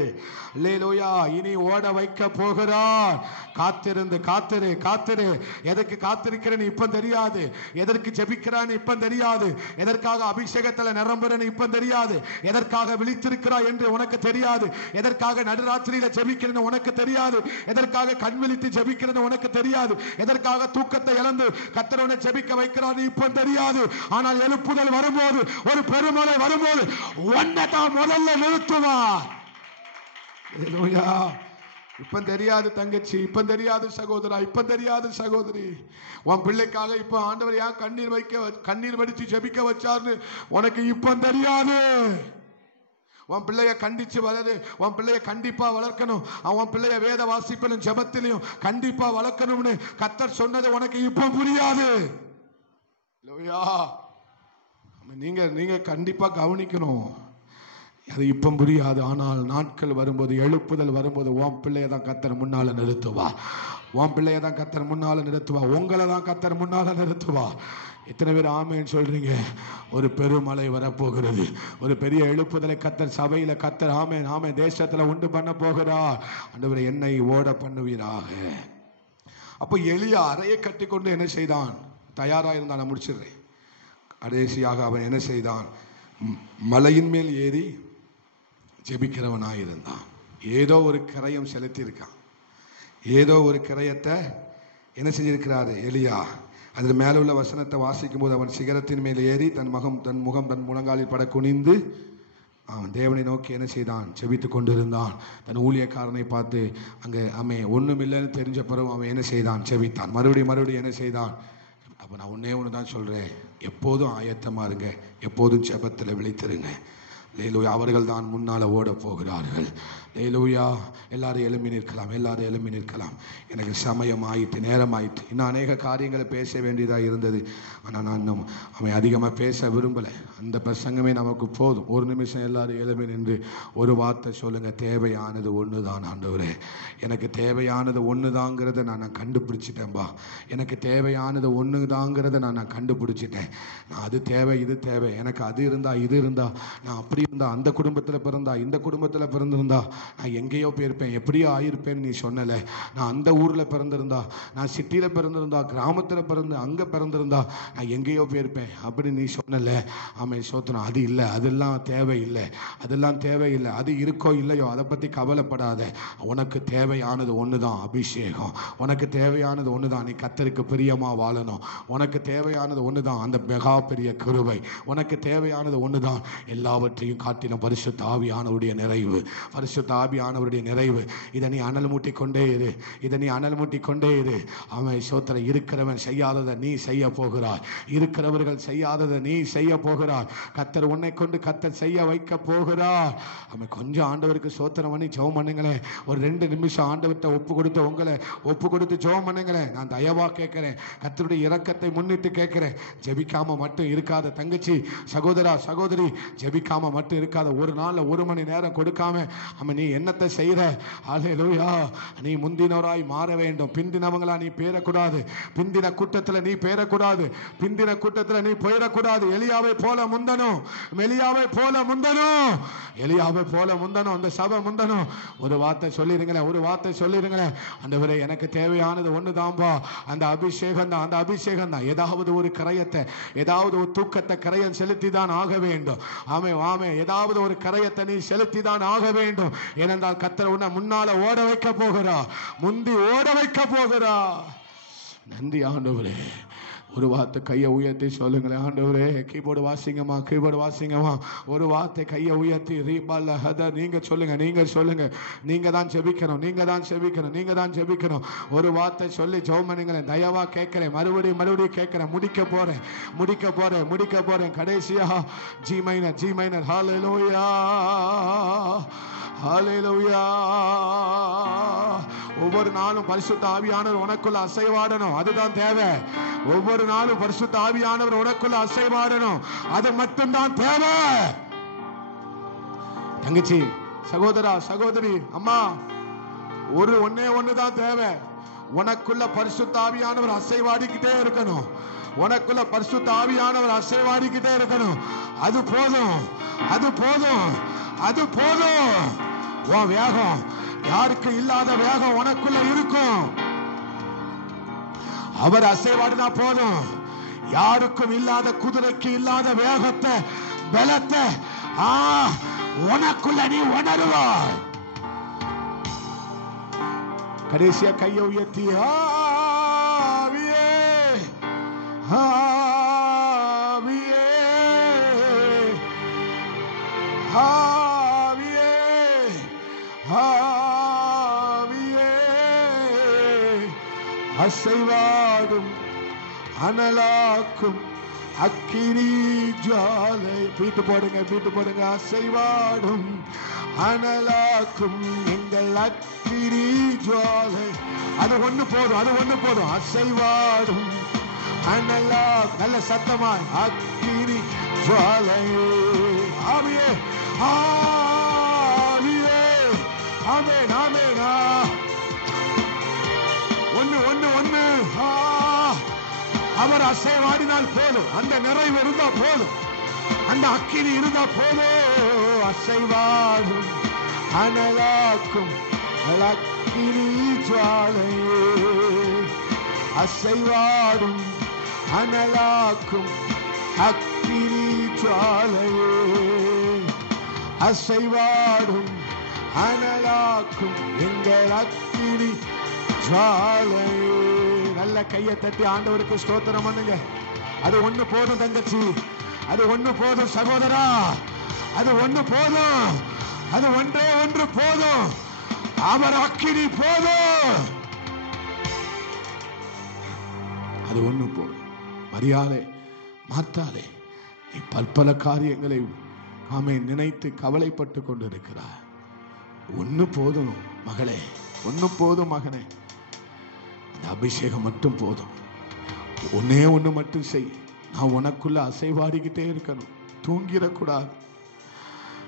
அல்லேலூயா. இனி ஓட வைக்க போகிறார். காத்திருந்து காத்திரு காத்திரு. எதற்கு காத்திருக்கிறேன்னு இப்ப தெரியாது. எதற்கு ஜெபிக்கிறான்னு இப்ப தெரியாது. எதற்காக அபிஷேகத்தில் நிரம்புறன்னு இப்ப தெரியாது. எதற்காக விழித்திருக்கிறாய் என்று உனக்கு தெரியாது. எதற்காக நடுராத்திரியில ஜெபிக்கிறேன்னு உனக்கு தெரியாது. எதற்காக கண் விழித்து ஜெபிக்கிறேன்னு உனக்கு தெரியாது. எதற்காக தூக்கத்தை இழந்து கர்த்தரை ஜெபிக்க வைக்கிறான்னு இப்ப தெரியாது. ஆனால் எழுப்புதல் வரும்போது, ஒரு பெருமழை வரும்போது ஒன்னதான் முதல்ல நிறுத்துவார். இப்ப தெரியாது தங்கச்சி, இப்ப தெரியாது சகோதரா, இப்ப தெரியாது சகோதரி. உன் பிள்ளைக்காக இப்ப ஆண்டவர் ஏன் கண்ணீர் வடிச்சு ஜெபிக்க வச்சார்னு உனக்கு இப்ப தெரியாது. உன் பிள்ளைய கண்டிச்சு வளரு. உன் பிள்ளைய கண்டிப்பா வளர்க்கணும். உன் பிள்ளைய வேத வாசிப்பிலும் ஜெபத்திலையும் கண்டிப்பா வளர்க்கணும்னு கர்த்தர் சொன்னது உனக்கு இப்ப புரியாது. நீங்க கண்டிப்பா கவனிக்கணும். அது இப்ப புரியாது. ஆனால் நாட்கள் வரும்போது, எழுப்புதல் வரும்போது உன் பிள்ளைய தான் கர்த்தர் முன்னால நிறுத்துவா. உன் பிள்ளைய தான் கர்த்தர் முன்னால நிறுத்துவா. உங்களை தான் கர்த்தர் முன்னால நிறுத்துவா. எத்தனை பேர் ஆமேன்னு சொல்றீங்க? ஒரு பெருமழை வரப்போகிறது. ஒரு பெரிய எழுப்புதலை கர்த்தர் சபையில கர்த்தர் ஆமேன் ஆமேன் தேசத்துல உண்டு பண்ண போகிறார். ஆண்டவரே, என்னை ஓட பண்ணுவீராக. அப்போ எலியா அறையை கட்டி கொண்டு என்ன செய்தான்? தயாராக இருந்தான். நான் முடிச்சிடுறேன். கடைசியாக அவன் என்ன செய்தான்? மலையின் மேல் ஏறி ஜெபிக்கிறவனாக இருந்தான். ஏதோ ஒரு கிரயம் செலுத்தியிருக்கான். ஏதோ ஒரு கிரயத்தை என்ன செஞ்சிருக்கிறாரு எலியா? அதில் மேலே உள்ள வசனத்தை வாசிக்கும் போது, அவன் சிகரத்தின் மேல் ஏறி தன் முகம் தன் முழங்காலில் பட குனிந்து அவன் தேவனை நோக்கி என்ன செய்தான்? ஜெபித்து கொண்டிருந்தான். தன் ஊழியக்காரனை பார்த்து அங்கே ஒன்றுமில்லைன்னு தெரிஞ்ச பிறகு அவன் என்ன செய்தான்? ஜெபித்தான். மறுபடியும் என்ன செய்தான்? அப்போ நான் ஒன்று தான் சொல்கிறேன். எப்போதும் ஆயத்தமாக இருங்க. எப்போதும் ஜெபத்தில் விழித்திருங்க. லேலூயா. அவர்கள் தான் முன்னால் ஓட போகிறார்கள். லேலூயா. எல்லாரும் எழும்பி நிற்கலாம். எல்லாரும் எழும்பி நிற்கலாம். எனக்கு சமயம் ஆயிட்டு, நேரம் ஆயிட்டு. இன்னும் அநேக காரியங்களை பேச வேண்டியதாக இருந்தது. ஆனால் நான் இன்னும் அவன் அதிகமாக பேச விரும்பலை. அந்த பிரசங்கமே நமக்கு போதும். ஒரு நிமிஷம் எல்லாரும் எழும்பி நின்று ஒரு வார்த்தை சொல்லுங்க. தேவையானது ஒன்று தான் ஆண்டவரே. எனக்கு தேவையானது ஒன்று தாங்கிறத நான் கண்டுபிடிச்சிட்டேன்பா. எனக்கு தேவையானது ஒன்று தாங்கிறத நான் கண்டுபிடிச்சிட்டேன். நான் அது தேவை, இது தேவை, எனக்கு அது இருந்தால் இது இருந்தால் நான் அப்படி இருந்தா, அந்த குடும்பத்தில் பிறந்தா, இந்த குடும்பத்தில் பிறந்திருந்தா நான் எங்கேயோ போயிருப்பேன், எப்படியோ ஆயிருப்பேன்னு நீ சொன்னல. நான் அந்த ஊரில் பிறந்திருந்தா, நான் சிட்டியில் பிறந்திருந்தா, கிராமத்தில் பிறந்து அங்கே பிறந்திருந்தா நான் எங்கேயோ போயிருப்பேன் அப்படின்னு நீ சொன்னல. ஆமென், ஸ்தோத்திரம். அது இல்லை, அதெல்லாம் தேவையில்லை, அதெல்லாம் தேவையில்லை. அது இருக்கோ இல்லையோ அதை பற்றி கவலைப்படாத. உனக்கு தேவையானது ஒன்று தான், அபிஷேகம். உனக்கு தேவையானது ஒன்று தான், நீ கர்த்தருக்கு பிரியமாக வாழணும். உனக்கு தேவையானது ஒன்று தான், அந்த மெகா பெரிய கிருபை. உனக்கு தேவையானது ஒன்று தான், எல்லாவற்றையும் காட்டிலும் பரிசுத்த ஆவியானவருடைய நிறைவு. பரிசுத்த ஆவியானவருடைய நிறைவு. இதை நீ அனல் மூட்டி கொண்டே இரு, இதை நீ அனல் மூட்டி கொண்டே இரு. அவன் ஸ்தோத்திரம். இருக்கிறவன் செய்யாததை நீ செய்ய போகிறாய், இருக்கிறவர்கள் செய்யாததை நீ செய்ய போகிறாய். கர்த்தர் உன்னை கொண்டு கர்த்தர் செய்ய வைக்க போகிறார். அவன் கொஞ்சம் ஆண்டவருக்கு ஸ்தோத்திரம் பண்ணி ஜெபம் பண்ணுங்களேன். ஒரு 2 நிமிஷம் ஆண்டவர்கிட்ட ஒப்பு கொடுத்து உங்களை ஒப்பு கொடுத்து ஜெபம் பண்ணுங்களேன். நான் தயவா கேட்கிறேன், கர்த்தருடைய இரக்கத்தை முன்னிட்டு கேட்கிறேன். ஜெபிக்காம மட்டும் இருக்காத தங்கச்சி, சகோதரா, சகோதரி, ஜெபிக்காம மட்டும் இருக்காத. ஒரு நாள்ல 1 மணி நேரம் கொடுக்காம அவன் நீ என்னத்தை செய்யற? அல்லேலூயா. நீ முந்தினவராய் மாற வேண்டும். பிந்தினவங்களா நீ பேரக்கூடாது. பிந்தின கூட்டத்தில் நீ பேரக்கூடாது. பிந்தின கூட்டத்தில் நீ போயிடக்கூடாது. எலியாவை போல முந்தனும், எலியாவை போல முந்தனும், எலியாவை போல முந்தனும், அந்த சபை முந்தனும். ஒரு வார்த்தை சொல்லிருங்களேன், ஒரு வார்த்தை சொல்லிருங்களேன். ஆண்டவரே, எனக்கு தேவையானது ஒன்று தான்பா, அந்த அபிஷேகம் தான், அந்த அபிஷேகம் தான். ஏதாவது ஒரு கரையத்தை, ஏதாவது ஒரு தூக்கத்தை கரையம் செலுத்தி தான் ஆக வேண்டும். ஆமே ஆமே, ஏதாவது ஒரு கரையத்தை நீ செலுத்தி தான் ஆக வேண்டும். ஏனென்றால் கர்த்தர் உன்னை முன்னால ஓட வைக்க போகிறா, முந்தி ஓட வைக்க போகிறா. நன்றி ஆண்டவரே. ஒரு வார்த்தை கையை உயர்த்தி சொல்லுங்களேன், ஆண்டவரே. கீபோர்டு வாசிங்கம்மா, கீபோர்டு வாசிங்கம்மா. ஒரு வார்த்தை கையை உயர்த்தி ரீபால் ஹத நீங்க சொல்லுங்க, நீங்க சொல்லுங்க. நீங்க தான் ஜெபிக்கணும், நீங்க தான் ஜெபிக்கணும், நீங்க தான் ஜெபிக்கணும். ஒரு வார்த்தை சொல்லி ஜெபம் பண்ணுங்களேன். தயவா கேட்கிறேன், மறுபடியும் கேட்கிறேன். முடிக்க போறேன். கடைசியா ஜி மைனர். ஹல்லேலூயா, ஹல்லேலூயா. ஒவ்வொரு நாளும் பரிசுத்த ஆவியானவர் உனக்குள்ள அசைவாடணும், அதுதான் தேவை. ஒவ்வொரு நாளும் பரிசுத்த ஆவியானவர் உனக்குள்ள அசைவாடணும், அது மட்டும்தான் தேவை. தங்கச்சி, சகோதரா, சகோதரி, அம்மா, ஒன்னே ஒண்ணுதான் தேவை. உனக்குள்ள பரிசுத்த ஆவியானவர் அசைவாடிக்கிட்டே இருக்கணும். உனக்குள்ள பரிசுத்த ஆவியானவர் அசைவாடிக்கிட்டே இருக்கணும். அது போதும், அது போதும், அது போதும். உன் வேகம், யாருக்கு இல்லாத வேகம் உனக்குள்ள இருக்கும். அவர் அசைவாடினா போதும். யாருக்கும் இல்லாத, குதிரைக்கு இல்லாத வேகத்தை, பலத்தை உனக்குள்ள நீ உணருவாய். கடைசியா கையை உயர்த்தி ஆவியே, ஆவியே, ஆவியே, ஆவியே, அசைவாடும் அனலாக்கும் அக்கினி ஜுவாலை. பீட்டு போடுங்க. அசைவாடும் அனலாக்கும் எங்கள் அக்கினி ஜுவாலை. அது ஒண்ணு போதும். அசைவாடும் அனலா, நல்ல சத்தமாய், அக்கினி ஜுவாலை. ஆவியே, ஆவியே, ஆமென், ஆமென். ஒண்ணு. அவர் அசைவாடினால் போதும், அந்த நிறைவு இருந்தா போதும், அந்த அக்கினி இருந்தா போதும். அசைவாடும் அனலாக்கும் அக்கினி ஜுவாலையே, அசைவாடும் அனலாக்கும் அக்கினி ஜுவாலையே, அசைவாடும் அனலாக்கும் எங்கள் அக்கினி ஜுவாலையே. நல்ல கையை தட்டி ஆண்டவருக்கு ஸ்தோத்திரம் பண்ணுங்க. அது ஒண்ணு போதும் தங்கச்சி, அது ஒண்ணு போதும் சகோதரா, அது ஒண்ணு போதும், அது ஒன்று போதும். அவர் அக்கினி போதும், அது ஒண்ணு போதும். மரியாதை மாத்தாலே, நீ பற்பல காரியங்களை நினைத்து கவலைப்பட்டு கொண்டிருக்கிறார். ஒண்ணு போதும் மகளே, ஒண்ணு போதும் மகனே. இந்த அபிஷேகம் மட்டும் போதும். ஒண்ணு மட்டும் செய். நான் உனக்குள்ள அசைவாடிக்கிட்டே இருக்கணும், தூங்கிடக்கூடாது.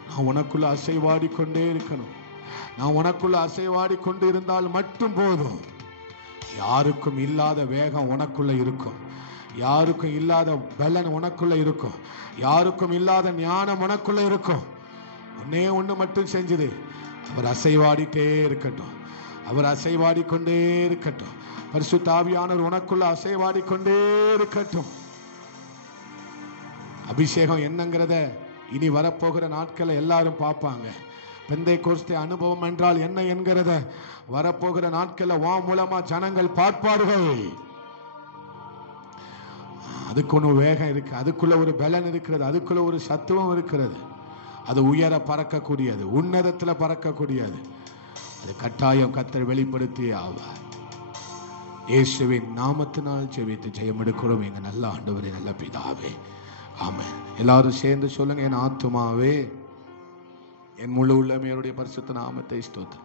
நான் உனக்குள்ள அசைவாடி கொண்டே இருக்கணும். நான் உனக்குள்ள அசைவாடி கொண்டு இருந்தால் மட்டும் போதும். யாருக்கும் இல்லாத வேகம் உனக்குள்ள இருக்கும், யாருக்கும் இல்லாத பலன் உனக்குள்ள இருக்கும், யாருக்கும் இல்லாத ஞானம் உனக்குள்ள இருக்கும். ஒன்னே ஒண்ணு மட்டும் செஞ்சது, அவர் அசைவாடிட்டே இருக்கட்டும். அவர் அசைவாடிக்கொண்டே இருக்கட்டும். பரிசுத்த ஆவியானவர் உனக்குள்ள அசைவாடிக்கொண்டே இருக்கட்டும். அபிஷேகம் என்னங்கிறத இனி வரப்போகிற நாட்களை எல்லாரும் பார்ப்பாங்க. பெந்தைக்கோஸ்தே அனுபவம் என்றால் என்ன என்கிறத வரப்போகிற நாட்களில் வா மூலமா ஜனங்கள் பார்ப்பார்கள். அதுக்கு ஒன்று வேகம் இருக்கு, அதுக்குள்ள ஒரு பலன் இருக்கிறது, அதுக்குள்ள ஒரு சத்துவம் இருக்கிறது. அது உயர பறக்கக்கூடியது, உன்னதத்தில் பறக்கக்கூடியது. அது கட்டாயம் கர்த்தர் வெளிப்படுத்தியே ஆவார். இயேசுவின் நாமத்தினால் ஜெபித்து ஜெயம் எடுக்கிறோம் எங்க நல்ல ஆண்டவரே, நல்ல பிதாவே, ஆமென். எல்லாரும் சேர்ந்து சொல்லுங்க, என் ஆத்துமாவே என் முழு உள்ளமையோருடைய பரிசுத்த நாமத்தை ஸ்தோத்திரி.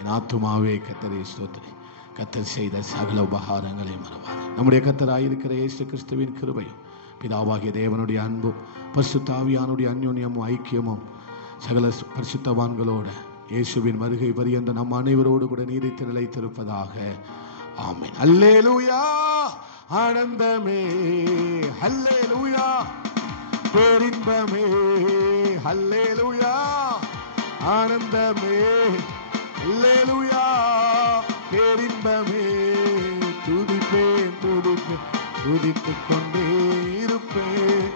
என் ஆத்துமாவே கர்த்தரை ஸ்தோத்திரி. கர்த்தர் செய்த சகல உபகாரங்களை மறவாது. நம்முடைய கர்த்தராயிருக்கிற இயேசு கிறிஸ்துவின் கிருபையும் பிதாவாகிய தேவனுடைய அன்பும் பரிசுத்த ஆவியானுடைய அந்யோன்யமும் ஐக்கியமும் சகல பரிசுத்தவான்களோட இயேசுவின் வருகை பரியந்த நம் அனைவரோடு கூட நீடித்து நிலைத்திருப்பதாக. ஆமென். அல்லேலூயா. ஆனந்தமே அல்லேலூயா. பேரின்பமே அல்லேலூயா. ஆனந்தமே அல்லேலூயா. பேரின்பமே துதிப்பேன் துதிப்பேன் துதித்துக் கொண்டே இருப்பேன்.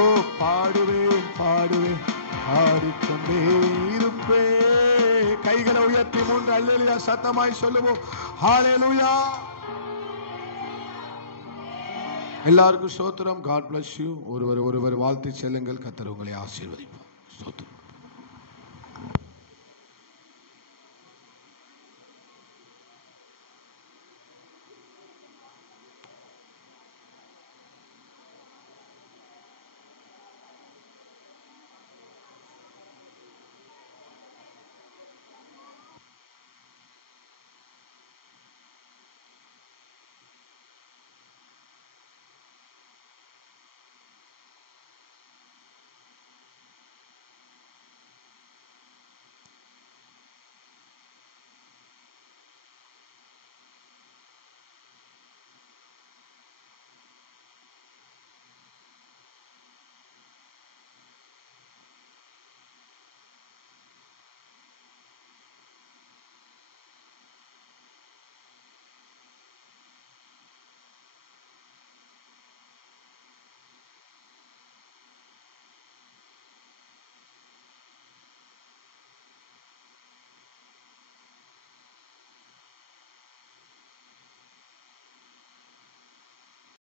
ஓ பாடுவேன் பாடுவேன் பாடிக்கொண்டே இருப்பேன். கைகளை உயர்த்தி 3 அல்லேலூயா சத்தமாய் சொல்லுவோம். ஹல்லேலூயா. எல்லாருக்கும் ஸ்தோத்திரம். God bless you. ஒருவர் வாழ்த்தி செல்லுங்கள். கர்த்தர் உங்களை ஆசீர்வதிப்பார். ஸ்தோத்திரம்.